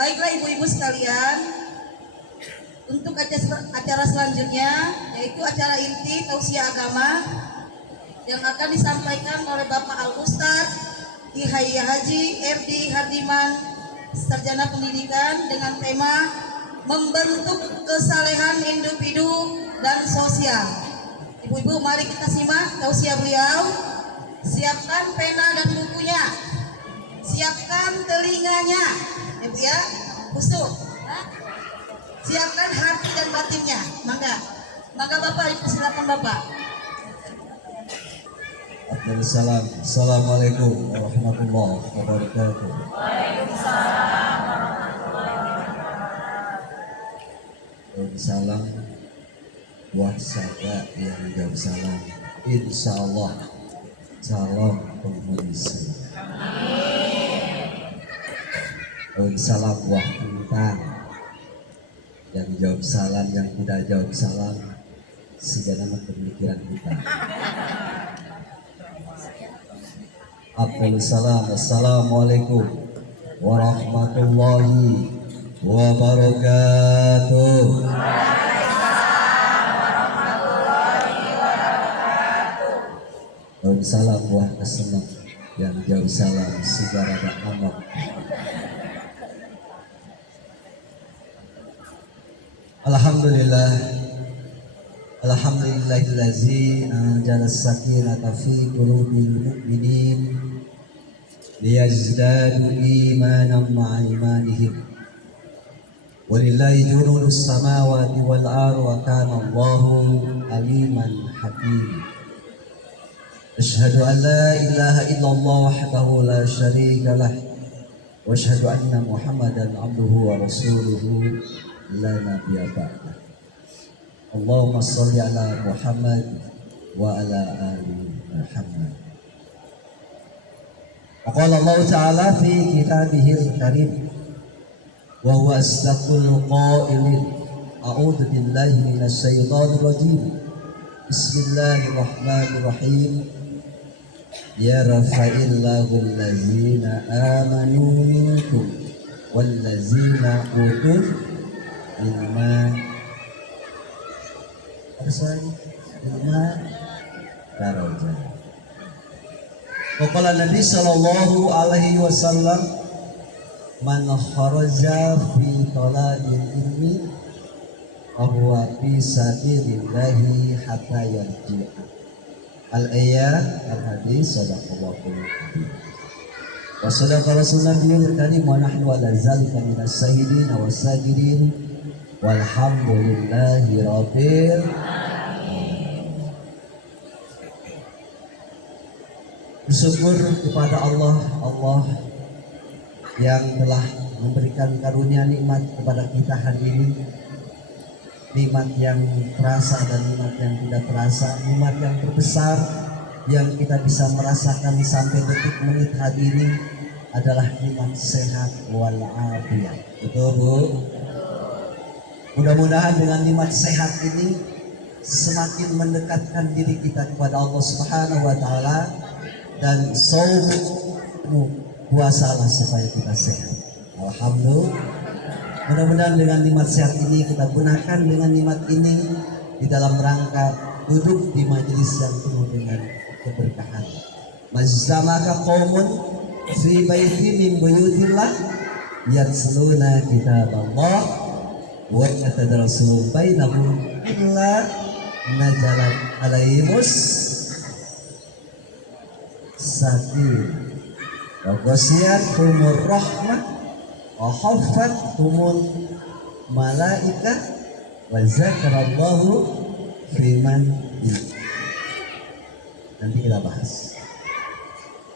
Baiklah ibu-ibu sekalian, untuk acara selanjutnya yaitu acara inti tausiah agama yang akan disampaikan oleh Bapak Al-Ustadz Kiai Haji Erdi Hardiman, Sarjana Pendidikan, dengan tema membentuk kesalehan individu dan sosial. Ibu-ibu, mari kita simak tausiah beliau. Siapkan pena dan bukunya, siapkan telinganya, ibu ya, khusus. Siapkan hati dan batinnya. Mangga Bapak, silakan Bapak. Waalaikumsalam. Assalamualaikum warahmatullahi wabarakatuh. Waalaikumsalam warahmatullahi wabarakatuh. Salam wassalam yang jauh salam. Insya Allah salam penghuni. Salam wahkutan yang jawab salam, yang tidak jawab salam segala pemikiran kita. Assalamualaikum warahmatullahi wabarakatuh. Salam buah kesenang yang jauh salam segala anak. Alhamdulillahillazi anzala as-sakinata fi qulubil mu'minin liyazdadu imanan ma'a imanihim. Walillahi junudus samawati wal ardi wa kana Allahu aliman hakim. Asyhadu an la ilaha illallah wahdahu la syarika lah wa asyhadu anna Muhammadan abduhu wa rasuluhu la nabiyya ba'dah. Allahumma shalli ala Muhammad wa ala ali Muhammad. Wa qala Allah ta'ala fi kitabihil karim wa huwa asdaqul qailin. A'udzu billahi minasy syaithanir rajim. Bismillahirrahmanirrahim. Ya rafa'illahu allazina amanu minkum wallazina utul ilma darajat. Qala Nabi sallallahu alaihi wasallam, man kharaja fi talabil ilmi wa huwa fi sabilillahi hatta yarji'a. Al-ayat al-hadis sadaqallahu wa sadaqa rasulullah nabiyul karim wa nahnu ala zalika minas syahidin wa sajidin walhamdulillahi rabbil alamin. Bersyukur kepada Allah yang telah memberikan karunia nikmat kepada kita hari ini, nikmat yang terasa dan nikmat yang tidak terasa, nikmat yang terbesar yang kita bisa merasakan sampai detik menit hari ini adalah nikmat sehat walafiat. Betul Bu? Mudah-mudahan dengan nikmat sehat ini semakin mendekatkan diri kita kepada Allah Subhanahu wa taala, dan puasalah supaya kita sehat. Alhamdulillah. Mudah-mudahan dengan nikmat sehat ini kita gunakan dengan nikmat ini di dalam rangka duduk di majelis yang penuh dengan keberkahan. Majtamaka qaumun fi baiti min buyutillah yatsluna kitaballah wa yatadarasu bainahum illa nazalat alaihimus sakin wa ghasiyatuhumur rahmah wa haffathumul malaikah wa zakarallahu fiman bil. Nanti kita bahas.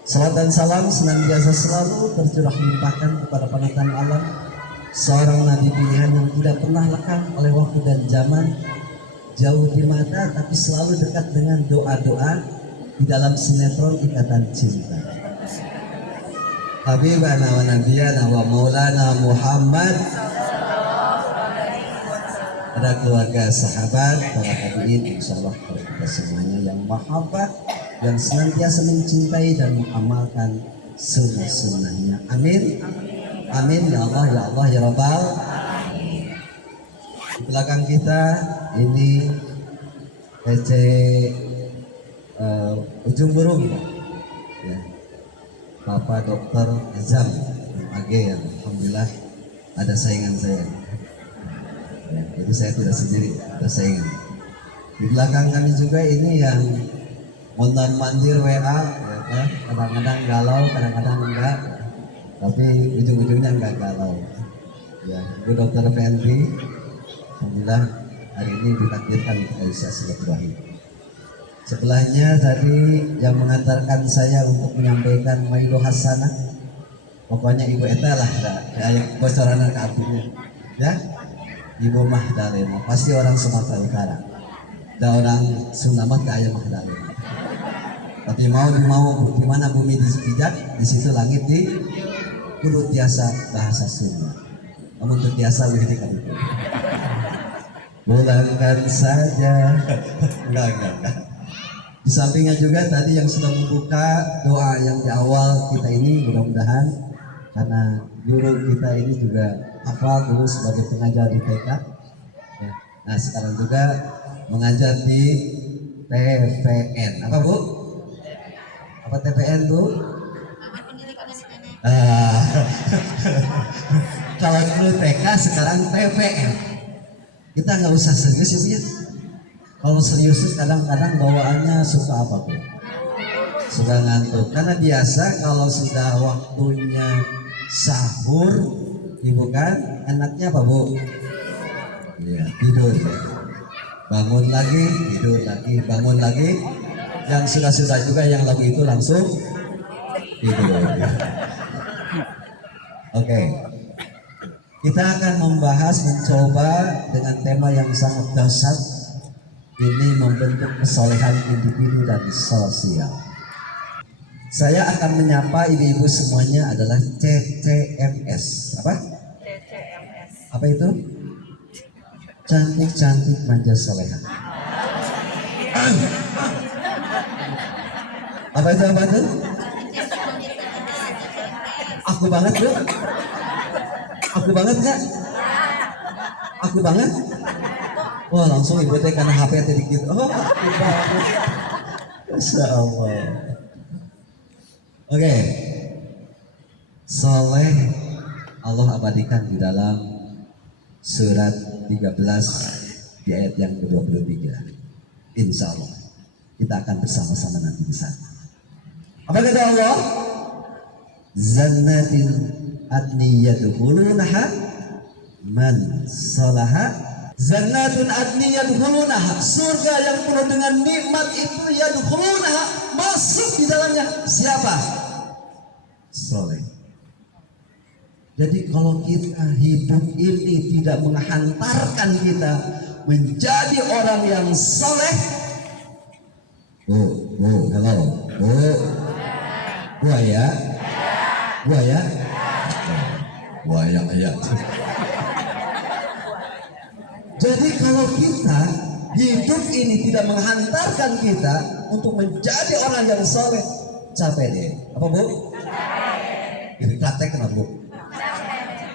Salam dan salam senantiasa selalu tercurah limpahkan kepada panutan alam, seorang nabi pilihan yang tidak pernah lekang oleh waktu dan zaman, jauh di mata tapi selalu dekat dengan doa-doa di dalam sinetron Ikatan Cinta. Habibana wa nabiyana wa maulana Muhammad, pada keluarga sahabat, para hadirin, insyaallah kita semuanya yang mahabbah, yang senantiasa mencintai dan mengamalkan sunnah-sunnahnya. Amin. Amin ya Allah ya Allah ya Rabbal. Di belakang kita ini PC ujung burung ya. Bapak Dokter Azam AG yang alhamdulillah ada saingan saya ya, jadi saya tidak sendiri, ada saingan. Di belakang kami juga ini yang mondar mandir WA ya, kan? Kadang-kadang galau, kadang-kadang enggak, tapi ujung-ujungnya enggak galau ya. Ibu Dokter Fendri alhamdulillah hari ini ditakdirkan untuk Aisyah silaturahim. Sebelahnya tadi yang mengantarkan saya untuk menyampaikan Maido Hasanah, pokoknya Ibu Eta lah, kayak bocoran ke apinya, ya. Ibu Mahdalena, pasti orang Sumatera Utara, ada orang Sundamat kayak Mahdalena. Tapi mau di mana bumi dipijak, di situ langit di kudu tiasa bahasa Sunda. Namun terbiasa begitu kan itu. Pulangkan saja, enggak. Di sampingnya juga tadi yang sudah membuka doa yang di awal kita ini, mudah-mudahan karena guru kita ini juga hafal dulu sebagai pengajar di TK ya. Nah sekarang juga mengajar di TPN. Apa Bu? Apa TPN Bu? Kalau dulu TK sekarang TPN. Kita nggak usah serius ya Bu ya. Kalau serius kadang-kadang bawaannya suka apa Bu? Suka ngantuk. Karena biasa kalau sudah waktunya sahur, Ibu kan enaknya apa Bu? Iya, tidur ya. Bangun lagi, tidur lagi, bangun lagi. Yang sudah-sudah juga yang lagu itu langsung tidur. Ya. Oke. Kita akan mencoba dengan tema yang sangat dahsyat. Ini membentuk kesolehan individu dan sosial. Saya akan menyapa ibu-ibu semuanya adalah CCMS. Apa? CCMS. Apa itu? Cantik-cantik manja soleha. Apa itu? Aku banget Bu? Aku banget gak? Aku banget? Wah langsung ibu teh karena HP tadi gitu. Oh aku banget. Masya Allah. Oke. Soleh Allah abadikan di dalam surat 13 di ayat yang ke-23. Insya Allah kita akan bersama-sama nanti di sana. Apa kata Allah? Zannatin adni yadkhulunaha man salaha. Zannatun adni yadkhulunaha, surga yang penuh dengan nikmat itu yadkhulunaha, masuk di dalamnya siapa? Soleh. Jadi kalau kita hidup ini tidak menghantarkan kita menjadi orang yang soleh, hello, buaya, ya. Jadi kalau kita hidup ini tidak menghantarkan kita untuk menjadi orang yang soleh, capek deh. Apa Bu? Ini praktek kenapa Bu?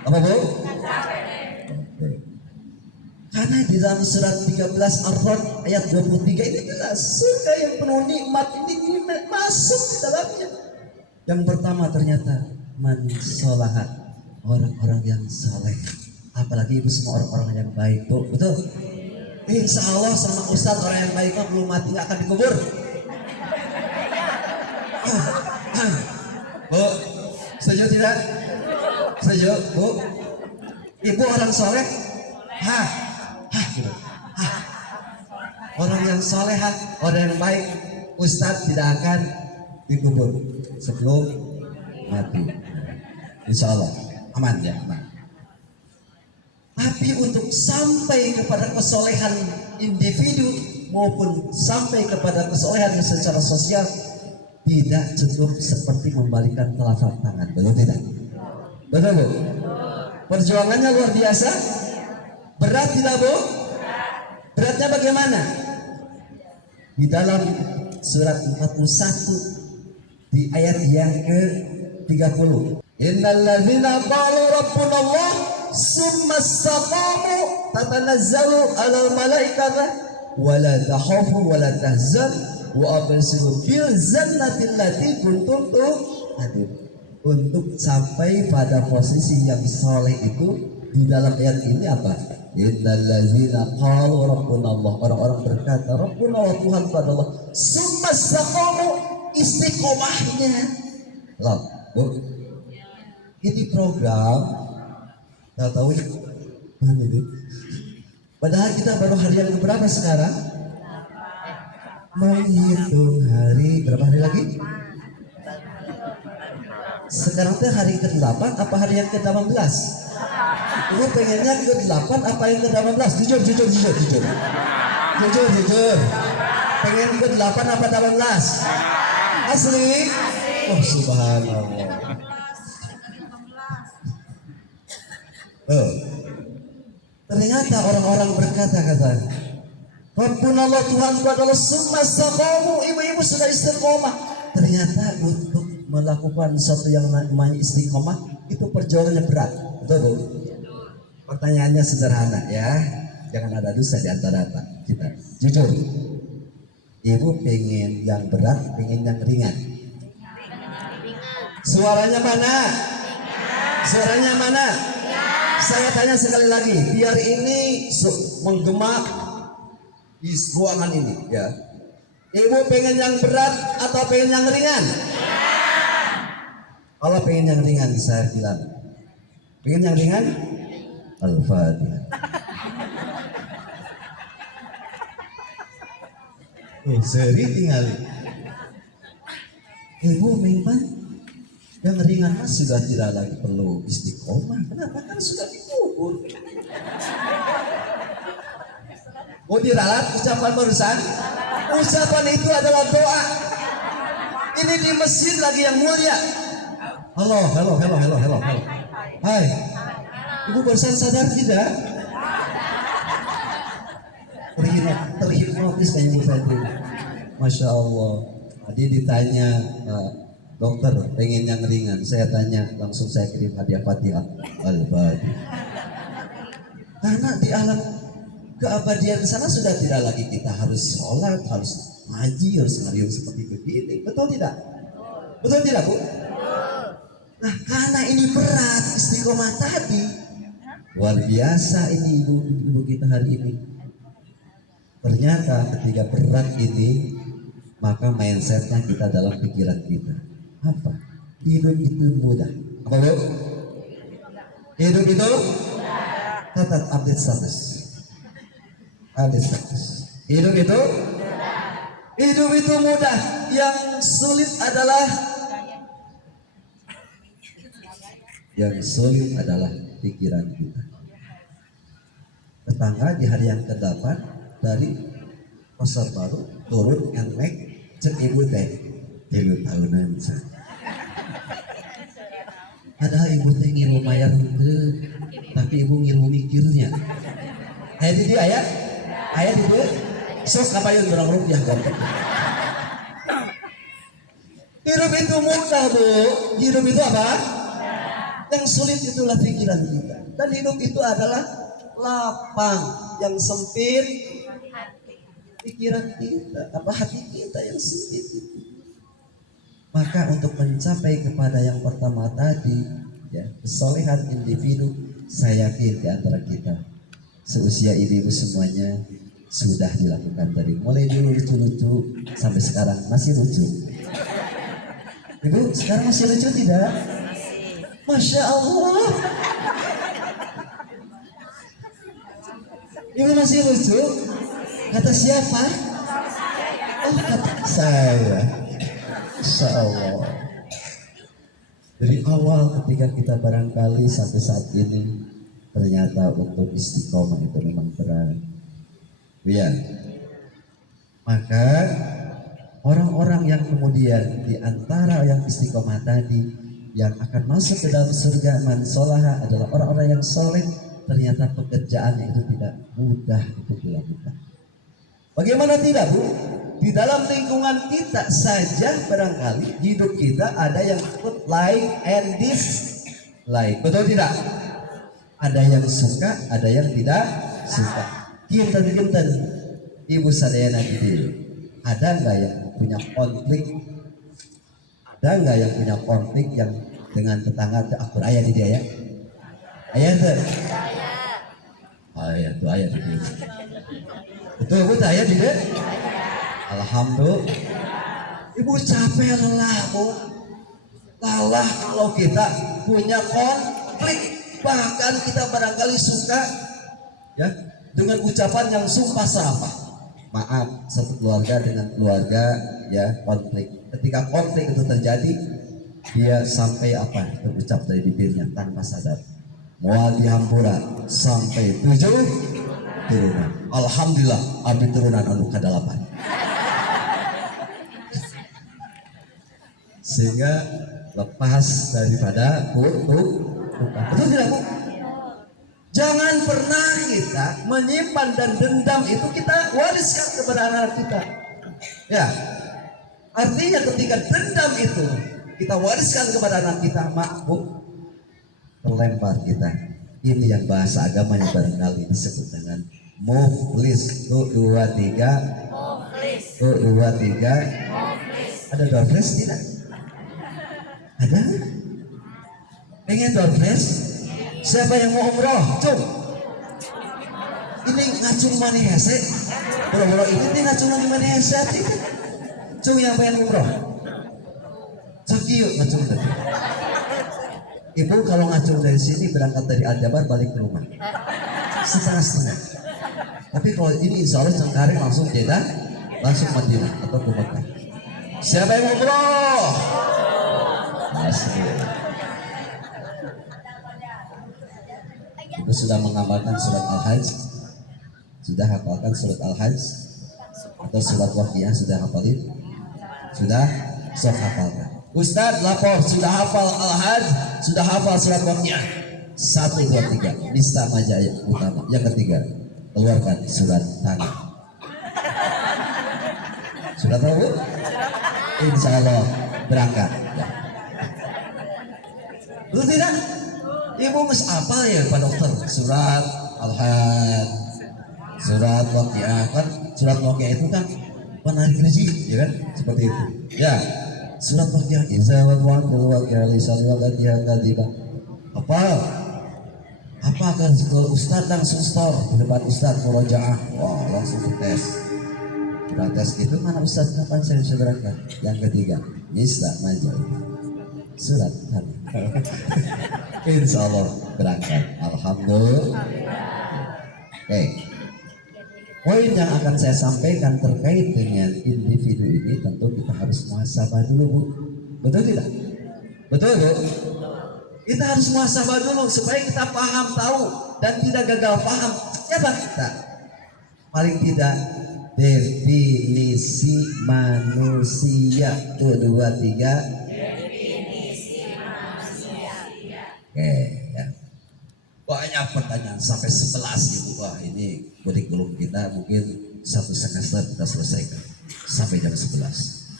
Apa Bu? Karena di dalam surat 13 Ar-Ra'd ayat 23 ini jelas surga yang penuh nikmat ini masuk di dalamnya. Yang pertama ternyata man sholahat, orang-orang yang soleh. Apalagi ibu semua orang-orang yang baik Bu, betul? Insya Allah sama Ustadz orang yang baik belum mati nggak akan dikubur. Bu, setuju tidak? Setuju Bu? Ibu orang soleh, gitu. Orang yang soleh, orang yang baik, Ustadz tidak akan dikubur sebelum mati. Insya Allah aman ya, aman. Tapi untuk sampai kepada kesolehan individu maupun sampai kepada kesolehan secara sosial tidak cukup seperti membalikan telapak tangan, betul tidak? Betul Bu? Perjuangannya luar biasa. Berat tidak Bu? Beratnya bagaimana? Di dalam surat 41 di ayat yang ke-30. Innal ladzina qalu rabbuna Allah summa istaqamu tatanazzalu 'alal malaikati wala takhafu wala tahzanu wa abshiru bil jannati allati kuntum tu'adun. Untuk sampai pada posisi yang soleh itu di dalam ayat ini apa? Innal ladzina qalu rabbuna Allah, orang-orang berkata rabbuna Allah, Tuhan pada Allah, summa istaqamu, istiqomahnya. Loh, Bu, ini program nggak tahu ini mana itu. Padahal kita baru hari yang keberapa sekarang? Menghitung hari, berapa hari lagi? Sekarang teh hari ke-8 apa hari yang ke-18? Lu pengennya ke-8 apa yang ke-18? Jujur. Pengen ke-8 apa 18? Asli? Oh subhanallah. Ternyata orang-orang berkata-kata Rabbuna Allah, Tuhanku adalah summa istaqamu, ibu-ibu sudah istiqomah. Ternyata untuk melakukan sesuatu yang namanya istiqomah itu perjuangannya berat. Betul Bu? Pertanyaannya sederhana ya, jangan ada dosa di antara kita. Jujur, ibu pengen yang berat, pengen yang ringan. Suaranya mana? Suaranya mana? Saya tanya sekali lagi, biar ini menggema di ruangan ini ya. Ibu pengen yang berat atau pengen yang ringan? Kalau pengen yang ringan saya bilang, pengen yang ringan? Al-Fatihah. Seri tinggal. Ibu memang yang ringan mas sudah tidak lagi perlu istiqomah. Kenapa? Kan sudah dikubur. Mau diralat ucapan barusan? Ucapan itu adalah doa. Ini di masjid lagi yang mulia. Halo. Hai. Ibu barusan sadar tidak? Terhipnotis kayaknya Bu Fetri. Masya Allah. Tadi ditanya dokter pengen yang ringan. Saya tanya langsung saya kirim hadiah Fatihah Al-Fatihah. Karena di alam keabadian sana sudah tidak lagi kita harus sholat, harus ngaji, harus ngarium seperti begini. Betul tidak? Betul tidak Bu? Nah karena ini berat istiqomah tadi, luar biasa ini ibu kita hari ini. Ternyata ketika berat ini, maka mindsetnya kita dalam pikiran kita apa? Hidup itu mudah. Apa Bu? Hidup itu catat update status. Hidup itu mudah. Yang sulit adalah pikiran kita. Tetangga di hari yang ke-8 dari Pasar Baru turun yang naik cek ibu teh 3 tahunan. Padahal ibu teh ngilu mayar tapi ibu ngilu mikirnya. Ayat itu ayat itu sok kapayun berang rupiah gampang. Hidup itu mudah Bu. Hidup itu apa? Yang sulit itulah pikiran kita. Dan hidup itu adalah lapang. Yang sempit pikiran kita, hati kita yang sempit itu. Maka untuk mencapai kepada yang pertama tadi ya, kesolehan individu, saya yakin di antara kita seusia ibu semuanya sudah dilakukan dari mulai dulu lucu-lucu sampai sekarang masih lucu. Ibu sekarang masih lucu tidak? Masya Allah. Ibu masih lucu? Kata siapa? Oh kata saya. Masya Allah. Dari awal ketika kita barangkali sampai saat ini, ternyata untuk istiqomah itu memang berat. Ya. Maka orang-orang yang kemudian di antara yang istiqomah tadi yang akan masuk ke dalam surga man sholaha adalah orang-orang yang soleh. Ternyata pekerjaannya itu tidak mudah untuk dilakukan. Bagaimana tidak Bu? di dalam lingkungan kita saja barangkali hidup kita ada yang disebut like and dislike, betul tidak? Ada yang suka, ada yang tidak suka. Kinten ibu sadayana gitu. Ada nggak yang punya konflik? Ada nggak yang punya konflik yang dengan tetangga? Aku ayah di dia ya. Ayah tuh. Ayah tuh ayah di dia. Betul bu, ayah di dia. Alhamdulillah. Ibu capek lelah bu. Lelah kalau kita punya konflik, bahkan kita barangkali suka ya dengan ucapan yang sumpah serapah. Maaf, satu keluarga dengan keluarga ya konflik. Ketika konflik itu terjadi, dia sampai apa? Terucap dari bibirnya tanpa sadar. Moal dihampura sampai 7 turunan. Alhamdulillah, abdi turunan anu kadalapan. Sehingga lepas daripada betul tidak bu? Jangan pernah kita menyimpan dan dendam itu kita wariskan kepada anak kita. Ya, artinya ketika dendam itu kita wariskan kepada anak kita, mak bu, terlempar kita. Ini yang bahasa agamanya barangkali disebut dengan muflis. Tuh 2 3. Tuh 2 3. Ada doorflash tidak? Ada? Pengen doorflash? Siapa yang mau umroh? Cung. Ini ngacung mana hese? Bro ini ngacung mana hese? Cung yang pengen umroh. Cakiyuk ngacung tadi. Ibu kalau ngacung dari sini berangkat dari Al-Jabar balik ke rumah. Setengah-setengah. Tapi kalau ini insya Allah Cengkareng langsung Jeddah, langsung Madinah atau ke Mekah. Siapa yang umroh? Ibu sudah mengamalkan surat Al-Hajj? Sudah hafalkan surat Al-Hajj? Atau surat Waqiah sudah hafalin? Sudah? Sok hafalkan. Ustadz lapor, sudah hafal Al-Hajj? Sudah hafal surat Waqiah? 1, 2, 3. Nista majaya utama. Yang ketiga, keluarkan surat tangan. Sudah tahu? Insya Allah berangkat. Betul tidak? Ibu mesti apa ya Pak Dokter? Surat Al-Hajj, surat Waqiah. Kan surat Waqiah itu kan penarik rezeki, ya kan? Seperti itu. Ya, surat Waqiah. Iza waqa'atil waqi'ah laysa liwaqa'atiha kadhibah. Apa kan kalau Ustadz langsung store di depan Ustadz murojaah, wah langsung tes. Sudah tes itu mana Ustadz kapan saya bisa berangkat? Yang ketiga, Nista Majal. Surat Insya Allah berangkat. Alhamdulillah. Oke. Poin yang akan saya sampaikan terkait dengan individu ini tentu kita harus muhasabah dulu bu. Betul tidak? Betul bu? Kita harus muhasabah dulu supaya kita paham tahu dan tidak gagal paham. Siapa kita? Paling tidak definisi manusia. Tuh 2 3. Oke, ya. Banyak pertanyaan sampai 11 ibu. Wah ini kurikulum kita mungkin 1 semester kita selesaikan sampai jam 11.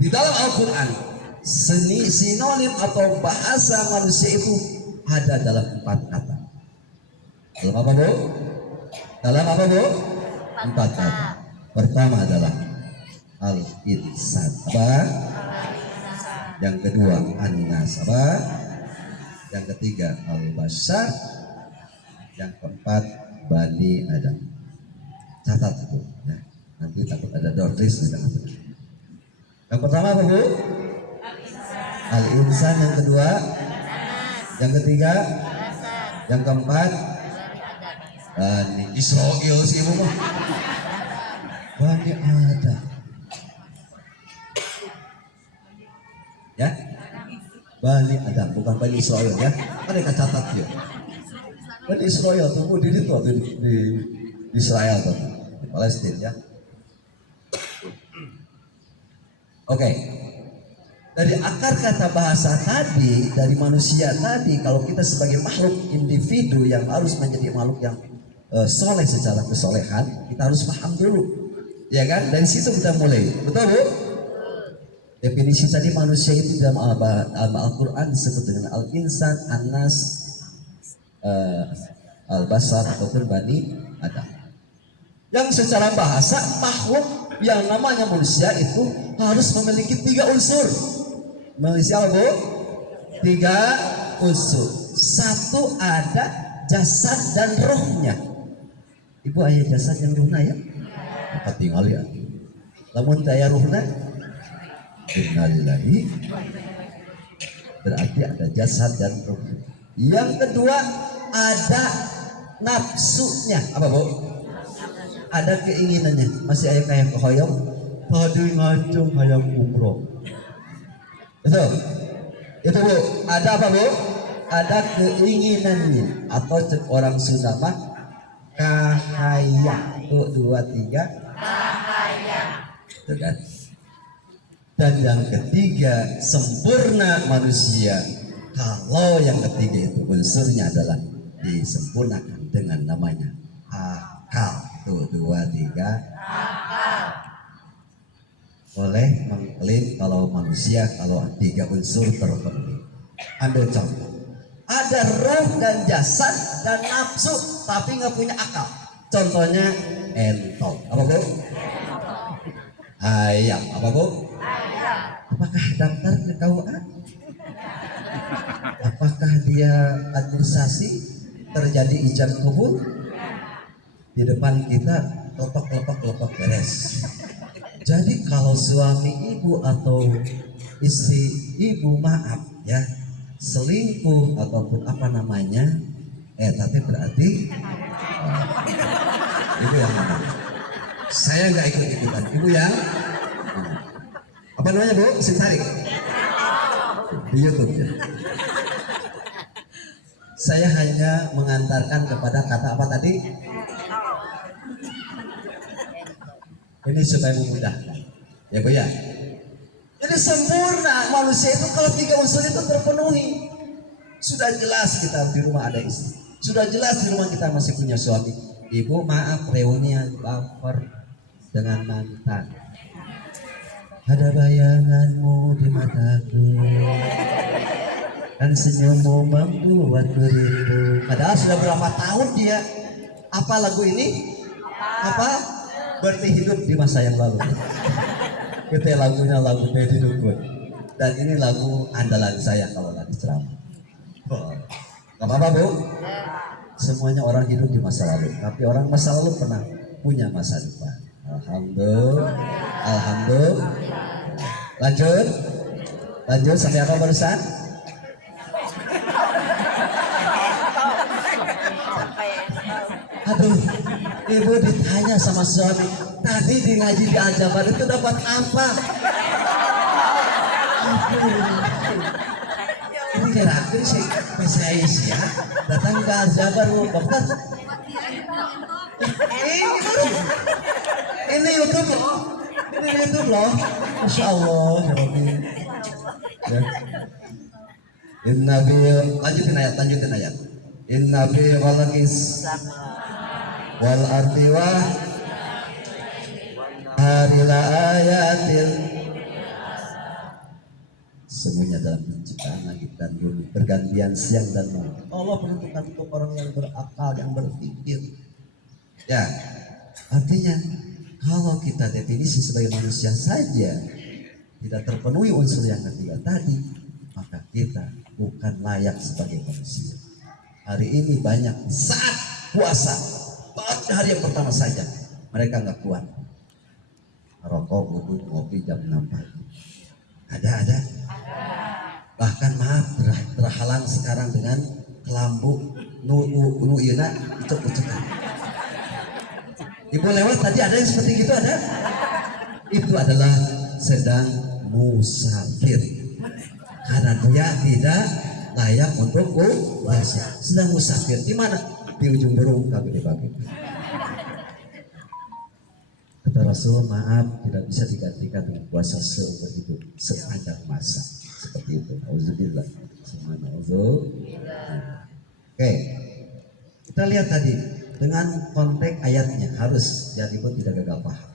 Di dalam Al-Quran seni sinonim atau bahasa manusia itu ada dalam 4 kata. Dalam apa bu? Dalam apa bu? 4 kata. Pertama adalah al-insan. Apa? Yang kedua an-nas. Apa? Yang ketiga al-bashar. Yang keempat Bani Adam. Catat itu ya. Nanti takut ada doorlist. Yang pertama apa bu? Al-insan. Yang kedua, yang ketiga, yang keempat Bani Israel sih ibu mah. Bani Adam. Ya, Bani Adam bukan Bani Israel ya. Mereka catat ya. Bani Israel tunggu di situ di Israel tuh, di Palestina ya. Oke. Dari akar kata bahasa tadi, dari manusia tadi, kalau kita sebagai makhluk individu yang harus menjadi makhluk yang soleh secara kesolehan, kita harus paham dulu, ya kan? Dari situ kita mulai, betul Bu? Definisi tadi manusia itu dalam Al-Quran disebut dengan al-insan, an-nas, al-basar ataupun bani Adam. Yang secara bahasa makhluk yang namanya manusia itu harus memiliki 3 unsur. Manusia Bu, 3 unsur. Satu ada jasad dan rohnya. Ibu ayah jasad yang rohnya ya? Apa tinggal ya? Lamun daya rohnya, innalillahi, berarti ada jasad dan roh. Yang kedua ada nafsunya. Apa Bu? Ada keinginannya. Masih ayah kayak kehoyong, tadi ngacung hayang umroh. Itu Bu. Ada apa Bu? Ada keinginannya, atau orang Sunda mah kahaya. Tuh 2 3 kahaya. Itu kan. Dan yang ketiga sempurna manusia. Kalau yang ketiga itu unsurnya adalah disempurnakan dengan namanya akal. Tuh 2 3 akal. Boleh mengklaim kalau manusia kalau 3 unsur terpenuhi. Ambil contoh. Ada roh dan jasad dan nafsu tapi nggak punya akal. Contohnya entong. Apa Bu? Hayam. Apa Bu? Apakah daftar ke KUA? Apakah dia administrasi terjadi ijab kabul? Di depan kita lepak beres. Jadi kalau suami ibu atau istri ibu maaf ya selingkuh ataupun apa namanya, tapi berarti ibu yang mana? Saya nggak ikut-ikutan. Ibu yang apa namanya Bu? Sintari di YouTube ya. Saya hanya mengantarkan kepada kata apa tadi? Ini supaya memudahkan, ya Bu ya. Jadi sempurna manusia itu kalau 3 unsur itu terpenuhi. Sudah jelas kita di rumah ada istri. Sudah jelas di rumah kita masih punya suami. Ibu maaf reunian baper dengan mantan. Ada bayanganmu di mataku, dan senyummu membuat berindu. Padahal sudah berapa tahun dia. Apa lagu ini? Apa? Berarti hidup di masa yang lalu. Itu lagunya lagu Deddy Dukun. Dan ini lagu andalan saya kalau lagi ceramah. Gak apa-apa Bu. Semuanya orang hidup di masa lalu. Tapi orang masa lalu pernah punya masa depan. Alhamdulillah. Alhamdulillah. Lanjut sampai apa barusan? Aduh, ibu ditanya sama suami, tadi di ngaji di Aljabar itu dapat apa? Ini kira-kira sih PCIS ya, datang ke Aljabar mau dokter. Ini YouTube loh, ini YouTube loh, Masya Allah. Ya. Lanjutin ayat. Inna fi khalqis wal ardi wa harila ayatil. Semuanya dalam penciptaan langit dan bumi, pergantian siang dan malam. Allah peruntukkan untuk orang yang berakal, yang berpikir. Ya, artinya kalau kita definisi sebagai manusia saja tidak terpenuhi unsur yang ketiga tadi, maka kita bukan layak sebagai manusia. Hari ini banyak saat puasa, pada hari yang pertama saja mereka nggak kuat. Rokok, duduk, ngopi jam 6 pagi. Ada. Bahkan maaf terhalang sekarang dengan kelambu nu ina ucek-ucekan. Ibu lewat tadi ada yang seperti gitu ada. Itu adalah sedang musafir. Karena dia tidak layak untuk puasa. Sedang musafir di mana? Di ujung berung kami dibagi. Kata Rasul, maaf tidak bisa digantikan dengan puasa seumur hidup sepanjang masa. Seperti itu. Auzubillah. Oke. Kita lihat tadi dengan konteks ayatnya harus, jadi pun tidak gagal paham.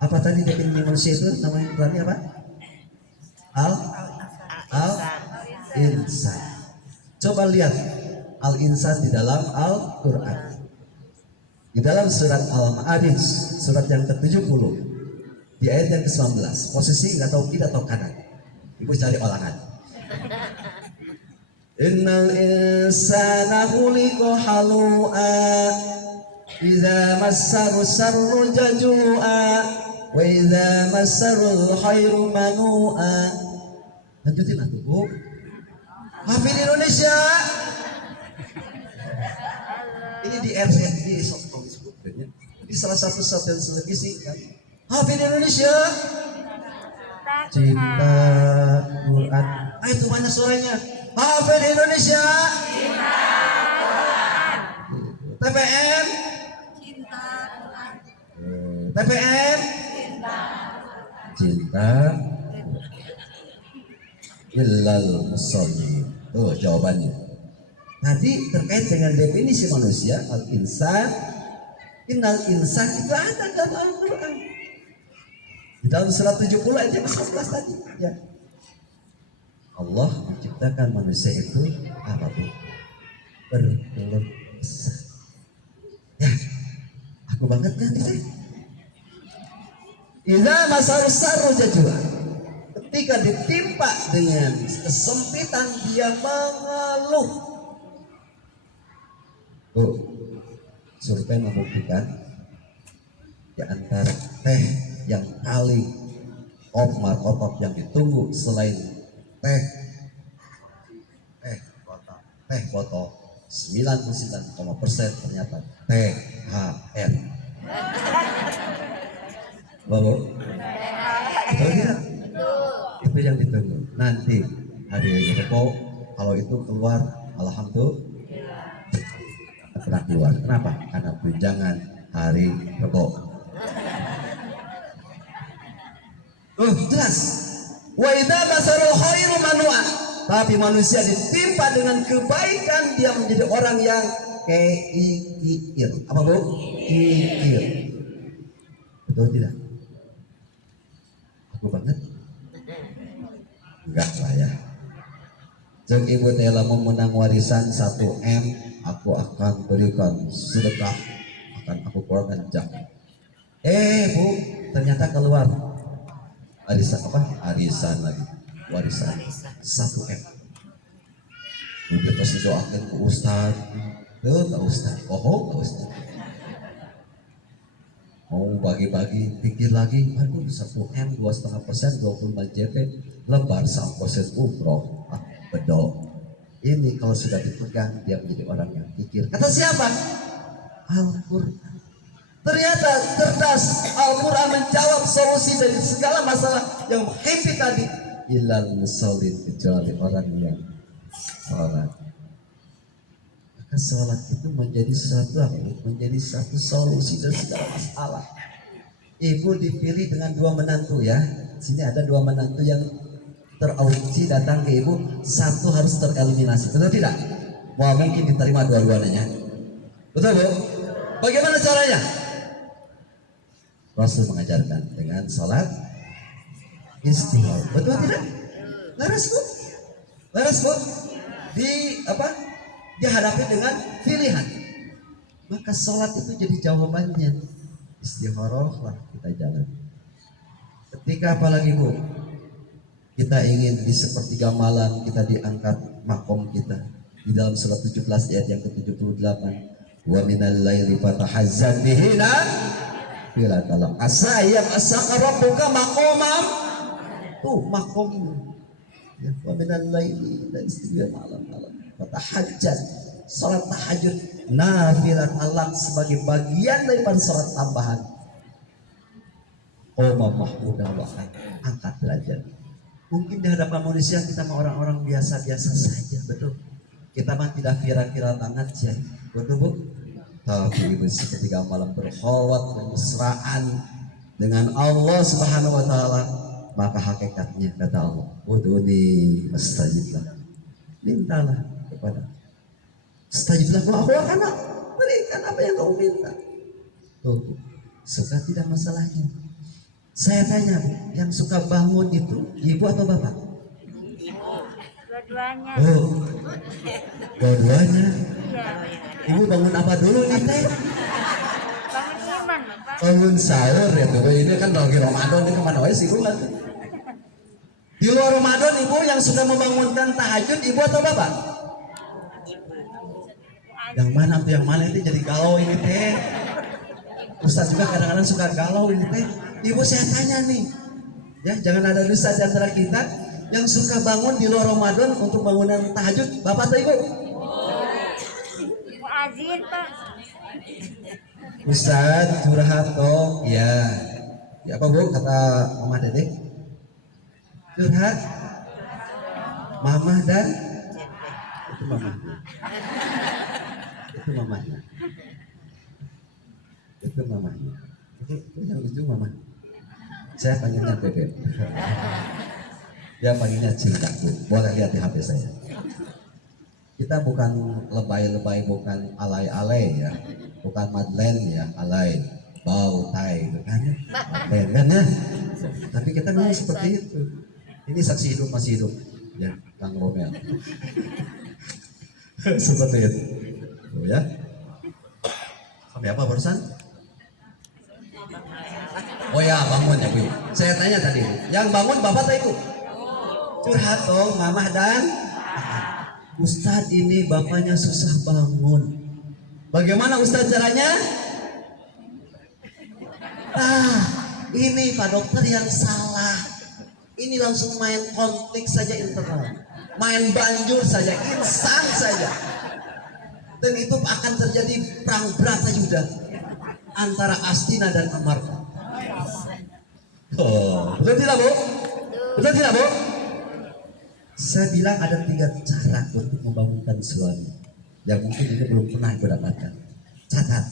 Apa tadi definisi manusia itu namanya berarti apa? Al-insan. Coba lihat al-insan di dalam Al-Quran. Di dalam surat Al-Ma'arij, surat yang ke-70, di ayat yang ke-19, posisi nggak tahu kiri atau kanan. Ibu cari olangan. Innal insana khuliqa halu'a idza massahu syarru jazua wa idza massahu khairu manu'a. Lanjutin atuh, Bu. Hafid Indonesia. Ini di RCTI disebutnya. Ini salah satu satelit televisi kan. Hafid Indonesia. Cinta Quran. Itu mana suaranya? Hafid Indonesia. Cinta Quran. TPM. Cinta Quran. TPM. Cinta illal musalli. Tuh jawabannya. Tadi terkait dengan definisi manusia, al-insan, innal insan itu ada dalam Al-Quran. Di dalam surat 70 ayat 11 tadi. Ya. Allah menciptakan manusia itu apa bu? Berkeluh kesah. Ya, aku banget kan ini. Idza masarus sarru jajua. Ketika ditimpa dengan kesempitan dia mengeluh. Tuh, survei membuktikan di antara teh yang paling markotop yang ditunggu selain teh botol 99% ternyata THR. Bapak, betul tidak? Itu yang ditunggu. Nanti hari Rebo kalau itu keluar, alhamdulillah pernah keluar. Kenapa? Karena tunjangan hari Rebo. Jelas. Wa idza basarul khairu manua. Tapi manusia ditimpa dengan kebaikan, dia menjadi orang yang kikir. Apa bu? Kikir. Betul tidak? Aku banget. Enggak lah ya. Jeng ibu telah memenang warisan 1M, aku akan berikan sedekah, akan aku keluarkan jam. Bu, ternyata keluar arisan apa? Arisan lagi, warisan 1M. Udah terus didoakan ke Ustaz, ke Ustaz, ke Ustaz. Mau bagi-bagi, pikir lagi, aduh 1M 2,5%, 25 JP, lebar 1% umroh, bedo. Ini kalau sudah dipegang, dia menjadi orang yang pikir. Kata siapa? Al-Quran. Ternyata cerdas, Al-Quran menjawab solusi dari segala masalah yang happy tadi. Ilal musallin, kecuali orang yang sholat. Maka sholat itu menjadi satu solusi dari segala masalah. Ibu dipilih dengan 2 menantu ya. Sini ada 2 menantu yang teraudisi datang ke ibu, 1 harus tereliminasi. Betul tidak? Wah, mungkin diterima dua-duanya. Betul bu? Bagaimana caranya? Rasul mengajarkan dengan sholat istighfar. Betul tidak? Laras bu? Laras bu? Dihadapi dengan pilihan. Maka sholat itu jadi jawabannya. Istigharahlah kita jalan. Ketika apalagi bu, kita ingin di sepertiga malam kita diangkat makom kita. Di dalam surat 17 ayat yang ke-78. Wa minal laili fatahazzab bihi bila talam asa ya asaka rabbuka maqamam. Tuh makom. Ya, wa minal laili, dan istighfar malam-malam. Fatahajjat, salat tahajud nafilat alam sebagai bagian daripada salat tambahan. Mahmudah wa angkat derajat. Mungkin di hadapan manusia kita mah orang-orang biasa-biasa saja, betul. Kita mah tidak viral-viral banget sih, betul bu. Tapi ibu ketika malam berkhawat bermesraan dengan Allah Subhanahu Wa Taala, maka hakikatnya kata Allah, udhuni mustajiblah, mintalah kepada mustajiblah wa aku akan berikan apa yang kau minta. Tuh, suka tidak masalahnya. Saya tanya, yang suka bangun itu ibu atau bapak? Dua-duanya. Oh, dua-duanya. Iya. Ibu bangun apa dulu nih teh? Bangun iman, Bapak. Bangun sahur ya tuh. Ini kan lagi Ramadan, ini kemana aja sih kan? Di luar Ramadan ibu yang sudah membangunkan tahajud ibu atau bapak? Yang mana tuh yang mana itu jadi galau ini teh? Ustaz juga kadang-kadang suka galau ini teh. Ibu saya tanya nih, ya jangan ada dusta di antara kita yang suka bangun di luar Ramadan untuk bangunan tahajud, bapak atau ibu? Muazin, Pak. Ustaz curhat dong, ya. Ya apa bu kata Mama Dede? Curhat, Mama dan itu Mama. Itu mamanya. Itu mamanya. Itu yang lucu Mama. Saya panggilnya Bebek. Dia panggilnya Cintaku. Boleh lihat di HP saya. Kita bukan lebay-lebay, bukan alay-alay ya, bukan Madeleine ya, alay, bau, tai, gitu kan? Madeleine kan ya? Tapi kita memang seperti itu. Ini saksi hidup masih hidup, ya, Kang Romel. Seperti itu, tuh, ya. Sampai apa barusan? Oh ya, bangun ya Bu. Saya tanya tadi, yang bangun bapak atau ibu? Curhat dong, Mama dan Ustadz ini bapaknya susah bangun. Bagaimana Ustadz caranya? Ini Pak Dokter yang salah. Ini langsung main konflik saja internal. Main banjur saja, insang saja. Dan itu akan terjadi perang Bratayuda antara Astina dan Amarta. Oh, betul tidak Bu? Betul tidak Bu? Saya bilang ada 3 cara untuk membangunkan suami yang mungkin ini belum pernah aku dapatkan. Catat.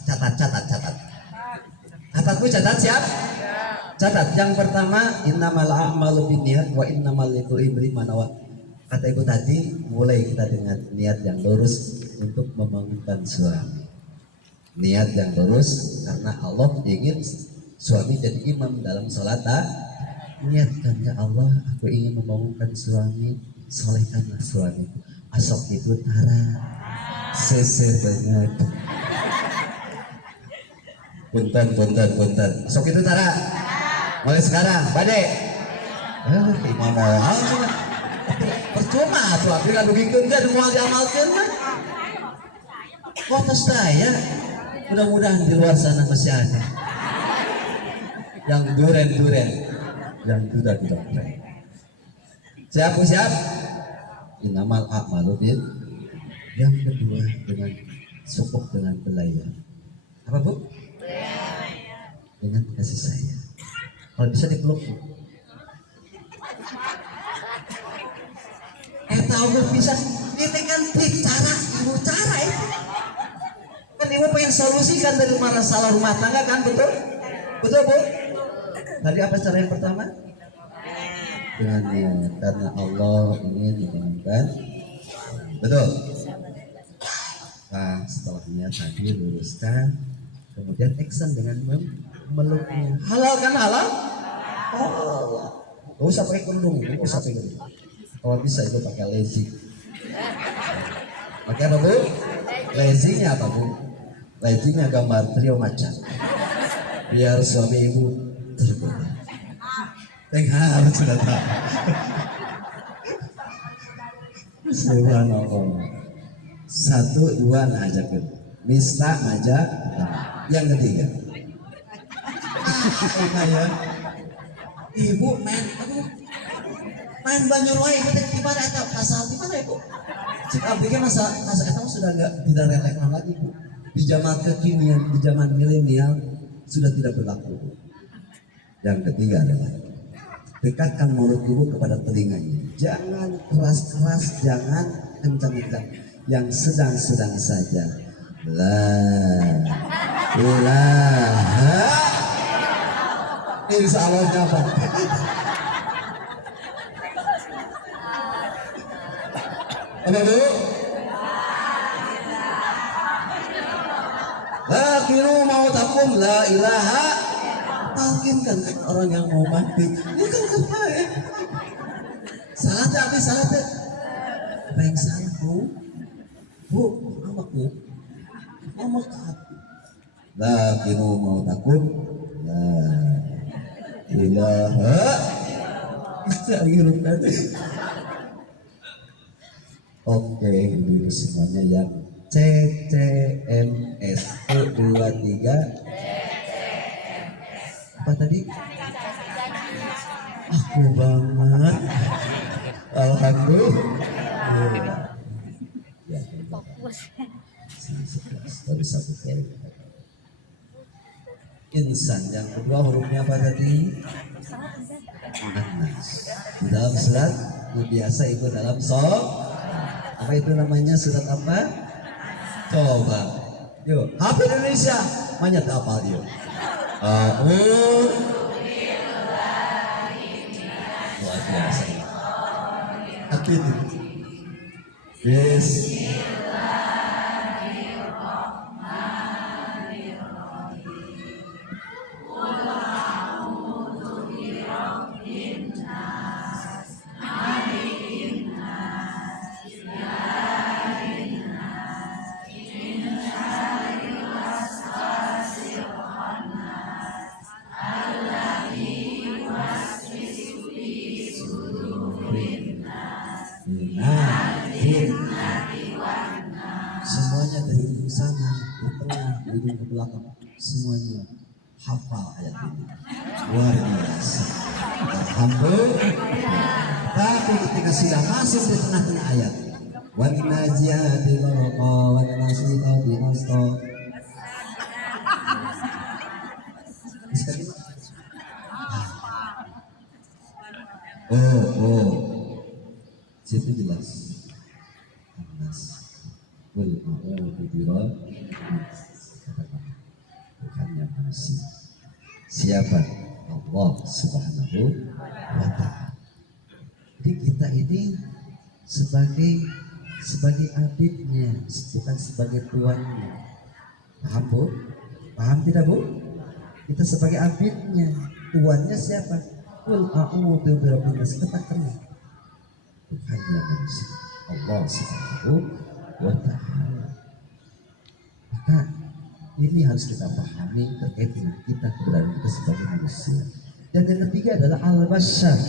Catatku catat siap? Catat. Yang pertama, innamal a'malu binniyat wa innamal likulli imri'in ma nawa. Kata ibu tadi, mulai kita dengan niat yang lurus untuk membangunkan suami. Niat yang lurus karena Allah ingin suami jadi imam dalam salat. Niatkan, ya Allah, aku ingin membangunkan suami, solehkanlah suami. Asok itu tara sese banget. Punten. Asok itu tara. Mulai sekarang, Bade. Gimana hal cuma percuma tuh aku kan bikin dia mau diamalkan kan. Kota saya, mudah-mudahan di luar sana masih ada yang duren, yang sudah tidak baik. Siap? Innamal a'malu bin. Yang kedua dengan cukup dengan belayan. Apa Bu? Dengan kasih sayang. Kalau bisa dipeluk. Tahu bisa. Ini kan trik cara, ibu cara itu. Kan ibu pengen solusikan dari masalah rumah tangga kan, betul? Betul Bu? Tadi apa cara yang pertama? Dengan niat, karena Allah ingin membangunkan. Betul. Nah, setelah niat tadi luruskan, kemudian action dengan memeluknya. Halal kan halal? Oh, gak usah pakai kerudung, gak usah pakai kerudung. Kalau bisa itu pakai lazy. Pakai apa Bu? Lazy-nya apa Bu? Lazy-nya gambar trio macan. Biar suami ibu tergoda. Harus sudah tahu. Subhanallah. 1, 2 nah ajakan. Mista maja. Yang ketiga. Ibu main banjur wae di mana eta pasal di mana Ibu? Cik abdi ge masa eta sudah tidak relevan lagi Bu. Di zaman kekinian, di zaman milenial sudah tidak berlaku. Yang ketiga adalah dekatkan mulut ibu kepada telinganya. Jangan keras-keras, jangan kencang-kencang. Yang sedang-sedang saja. La ilaha. Insya Allah dapat. Apa Bu? Lakiru mautakum la ilaha. Talkinkan kan orang yang mau mati. Ini kan kebaik. Salah tak? Salah tak? Apa yang salah bu? Bu, amaku. Amak hati. Lakiru mautakum la ilaha. Bisa hirup nanti. Oke, dulu semuanya yang CCMS 23. Apa tadi? Aku banget. Alhamdulillah. Ya, Fokus. baru satu kali. Insan yang kedua hurufnya apa tadi? Anas. Di dalam surat biasa ikut dalam apa itu namanya, surat apa? Coba yuk hafal Indonesia banyak apa yuk. Luar biasa. Apa itu? Yes. Semuanya dari ujung sana, di tengah, di ujung ke belakang, semuanya hafal ayat ini. Luar biasa. Alhamdulillah. Tapi ketika sudah masuk di tengah-tengah ayat, wan najiyati gharqa wan nasiqati nasqa. Oh, situ jelas. Anas. Qul a'udzu birabbil bukannya manusia. Siapa? Allah Subhanahu wa ta'ala. Jadi kita ini sebagai abidnya, bukan sebagai tuannya. Paham bu? Paham tidak bu? Kita sebagai abidnya, tuannya siapa? Qul a'udzu birabbil nas, katakanlah bukannya manusia, Allah Subhanahu wa ta'ala. Maka ini harus kita pahami terkait dengan kita, keberadaan kita sebagai manusia. Dan yang ketiga adalah al-basyar.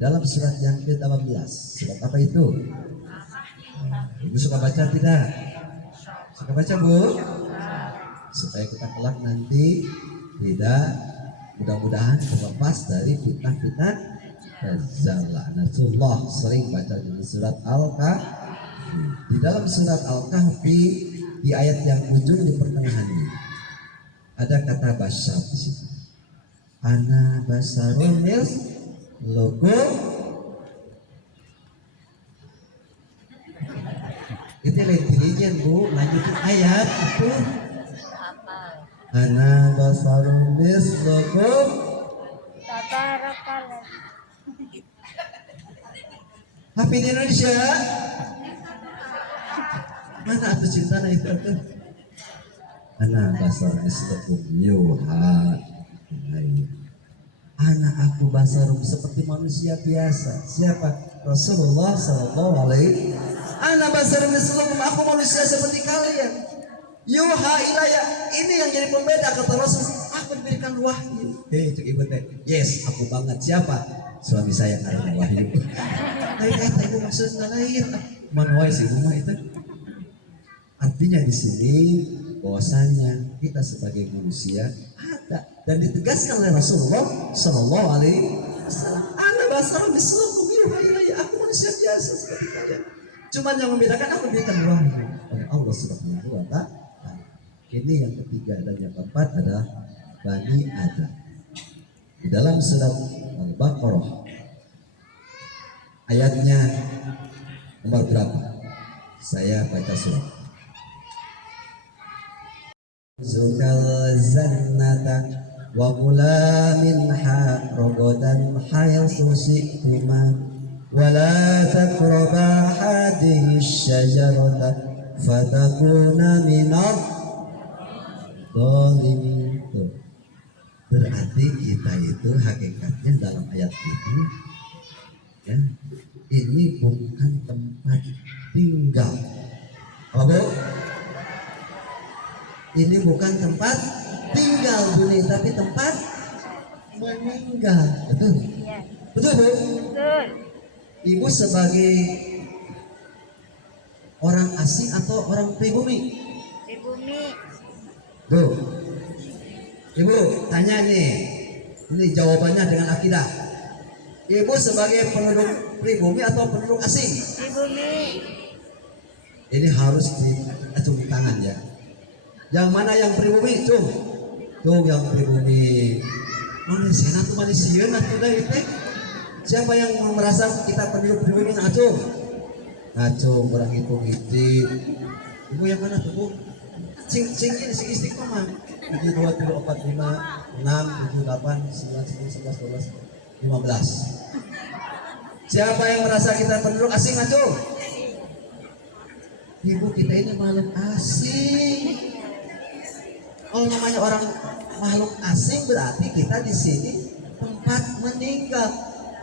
Dalam surat yang ke-18, surat apa itu? Ibu suka baca tidak? Suka baca bu? Supaya kita kelak nanti tidak mudah-mudahan terlepas dari fitnah-fitnah Zal'anatullah. Sering baca di surat Al-Kahfi. Di dalam surat Al-Kahfi di ayat yang ujung di pertengahannya ada kata basyar di situ. Ana basarun mislukum. Itu intelijen bu, lanjutin ayat itu. Ana basarun mislukum. Tabarakallah. Happy di Indonesia. Mana aku cinta itu tuh? Ana basar mislukum yuha. Anak aku basarum seperti manusia biasa. Siapa? Rasulullah Sallallahu Alaihi. Anak basarum mislukum, aku manusia seperti kalian. Yuha ilaya. Ini yang jadi pembeda kata Rasul. Aku diberikan wahyu. Cek ibu teh. Yes, aku banget. Siapa? Suami saya karena wahyu. Ayat itu maksudnya lain. Manuai sih rumah itu. Artinya di sini bahwasanya kita sebagai manusia ada dan ditegaskan oleh Rasulullah Sallallahu Alaihi Wasallam. Ana basar mislukum yuha ilayya, aku manusia biasa seperti kalian. Cuman yang membedakan aku diberikan wahyu oleh Allah Subhanahu wa ta'ala. Ini yang ketiga, dan yang keempat adalah Bani Adam. Di dalam surat Al-Baqarah ayatnya nomor berapa? Saya baca surat. Zukal zannata wa kula minha rogodan haythu syi'tuma wa la taqraba hadhihi syajarata fatakuna minadh dzalimin. Tuh. Berarti kita itu hakikatnya dalam ayat ini ya, ini bukan tempat tinggal. Apa Bu? Ini bukan tempat tinggal dunia, tapi tempat meninggal. Betul? Iya. Betul Bu? Betul. Ibu sebagai orang asing atau orang pribumi? Di bumi. Bu, Ibu tanya nih, ini jawabannya dengan akidah. Ibu sebagai penduduk pribumi atau penduduk asing? Di bumi. Ini harus diacung di tangan ya. Yang mana yang pribumi? Tuh yang pribumi. Manusia tuh manusia atau itu? Siapa yang merasa kita penduduk pribumi? Acung, orang hitung hitung. Ibu yang mana tuh Bu? Sing istiqomah. 1, 2, 3, 4, 5, 6, 7, 8, 9, 10, 11, 12, 15. Siapa yang merasa kita penduduk asing? Acung. Ibu, kita ini makhluk asing. Kalau namanya orang makhluk asing berarti kita di sini tempat meninggal.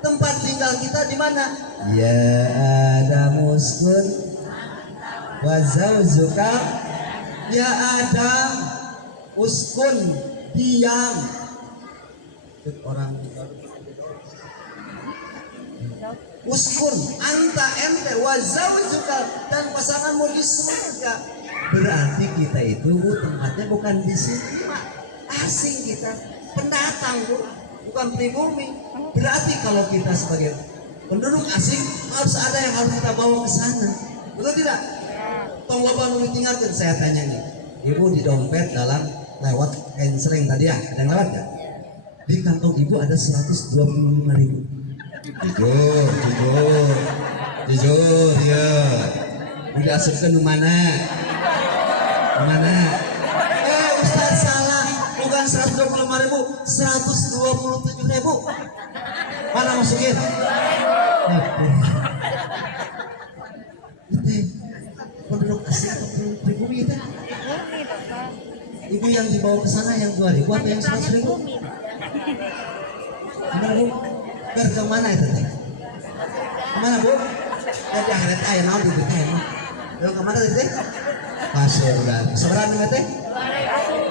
Tempat tinggal kita di mana? Ya Adam uskun wa zawjuka. Ya Adam uskun, diam. Orang uskun anta ente wa zawjuka, dan pasanganmu di surga. Berarti kita itu tempatnya bukan di sini, Mak. Asing kita, pendatang Bu, bukan pribumi. Berarti kalau kita sebagai penduduk asing harus ada yang harus kita bawa ke sana. Betul tidak? Tong loba nu ditinggalkeun, saya tanya nih. Ibu di dompet dalam lewat sering tadi ya, ada yang lewat ya? Di kantong ibu ada 125.000. Jujur ya. Diasupkan ke mana? Kemana? Ustaz salah, bukan 125.000, 127.000. Mana masukin? Itu penduduk asing atau penduduk pribumi itu? Bumi, Bapak. Ibu yang dibawa ke sana yang 2.000 atau yang 100.000? Bumi. Gimana Bu? Ke mana itu teh? Kemana Bu? Ya di akhirat ayah naon di teh mah. Yang kemana teh? Pasir dan seberang teh?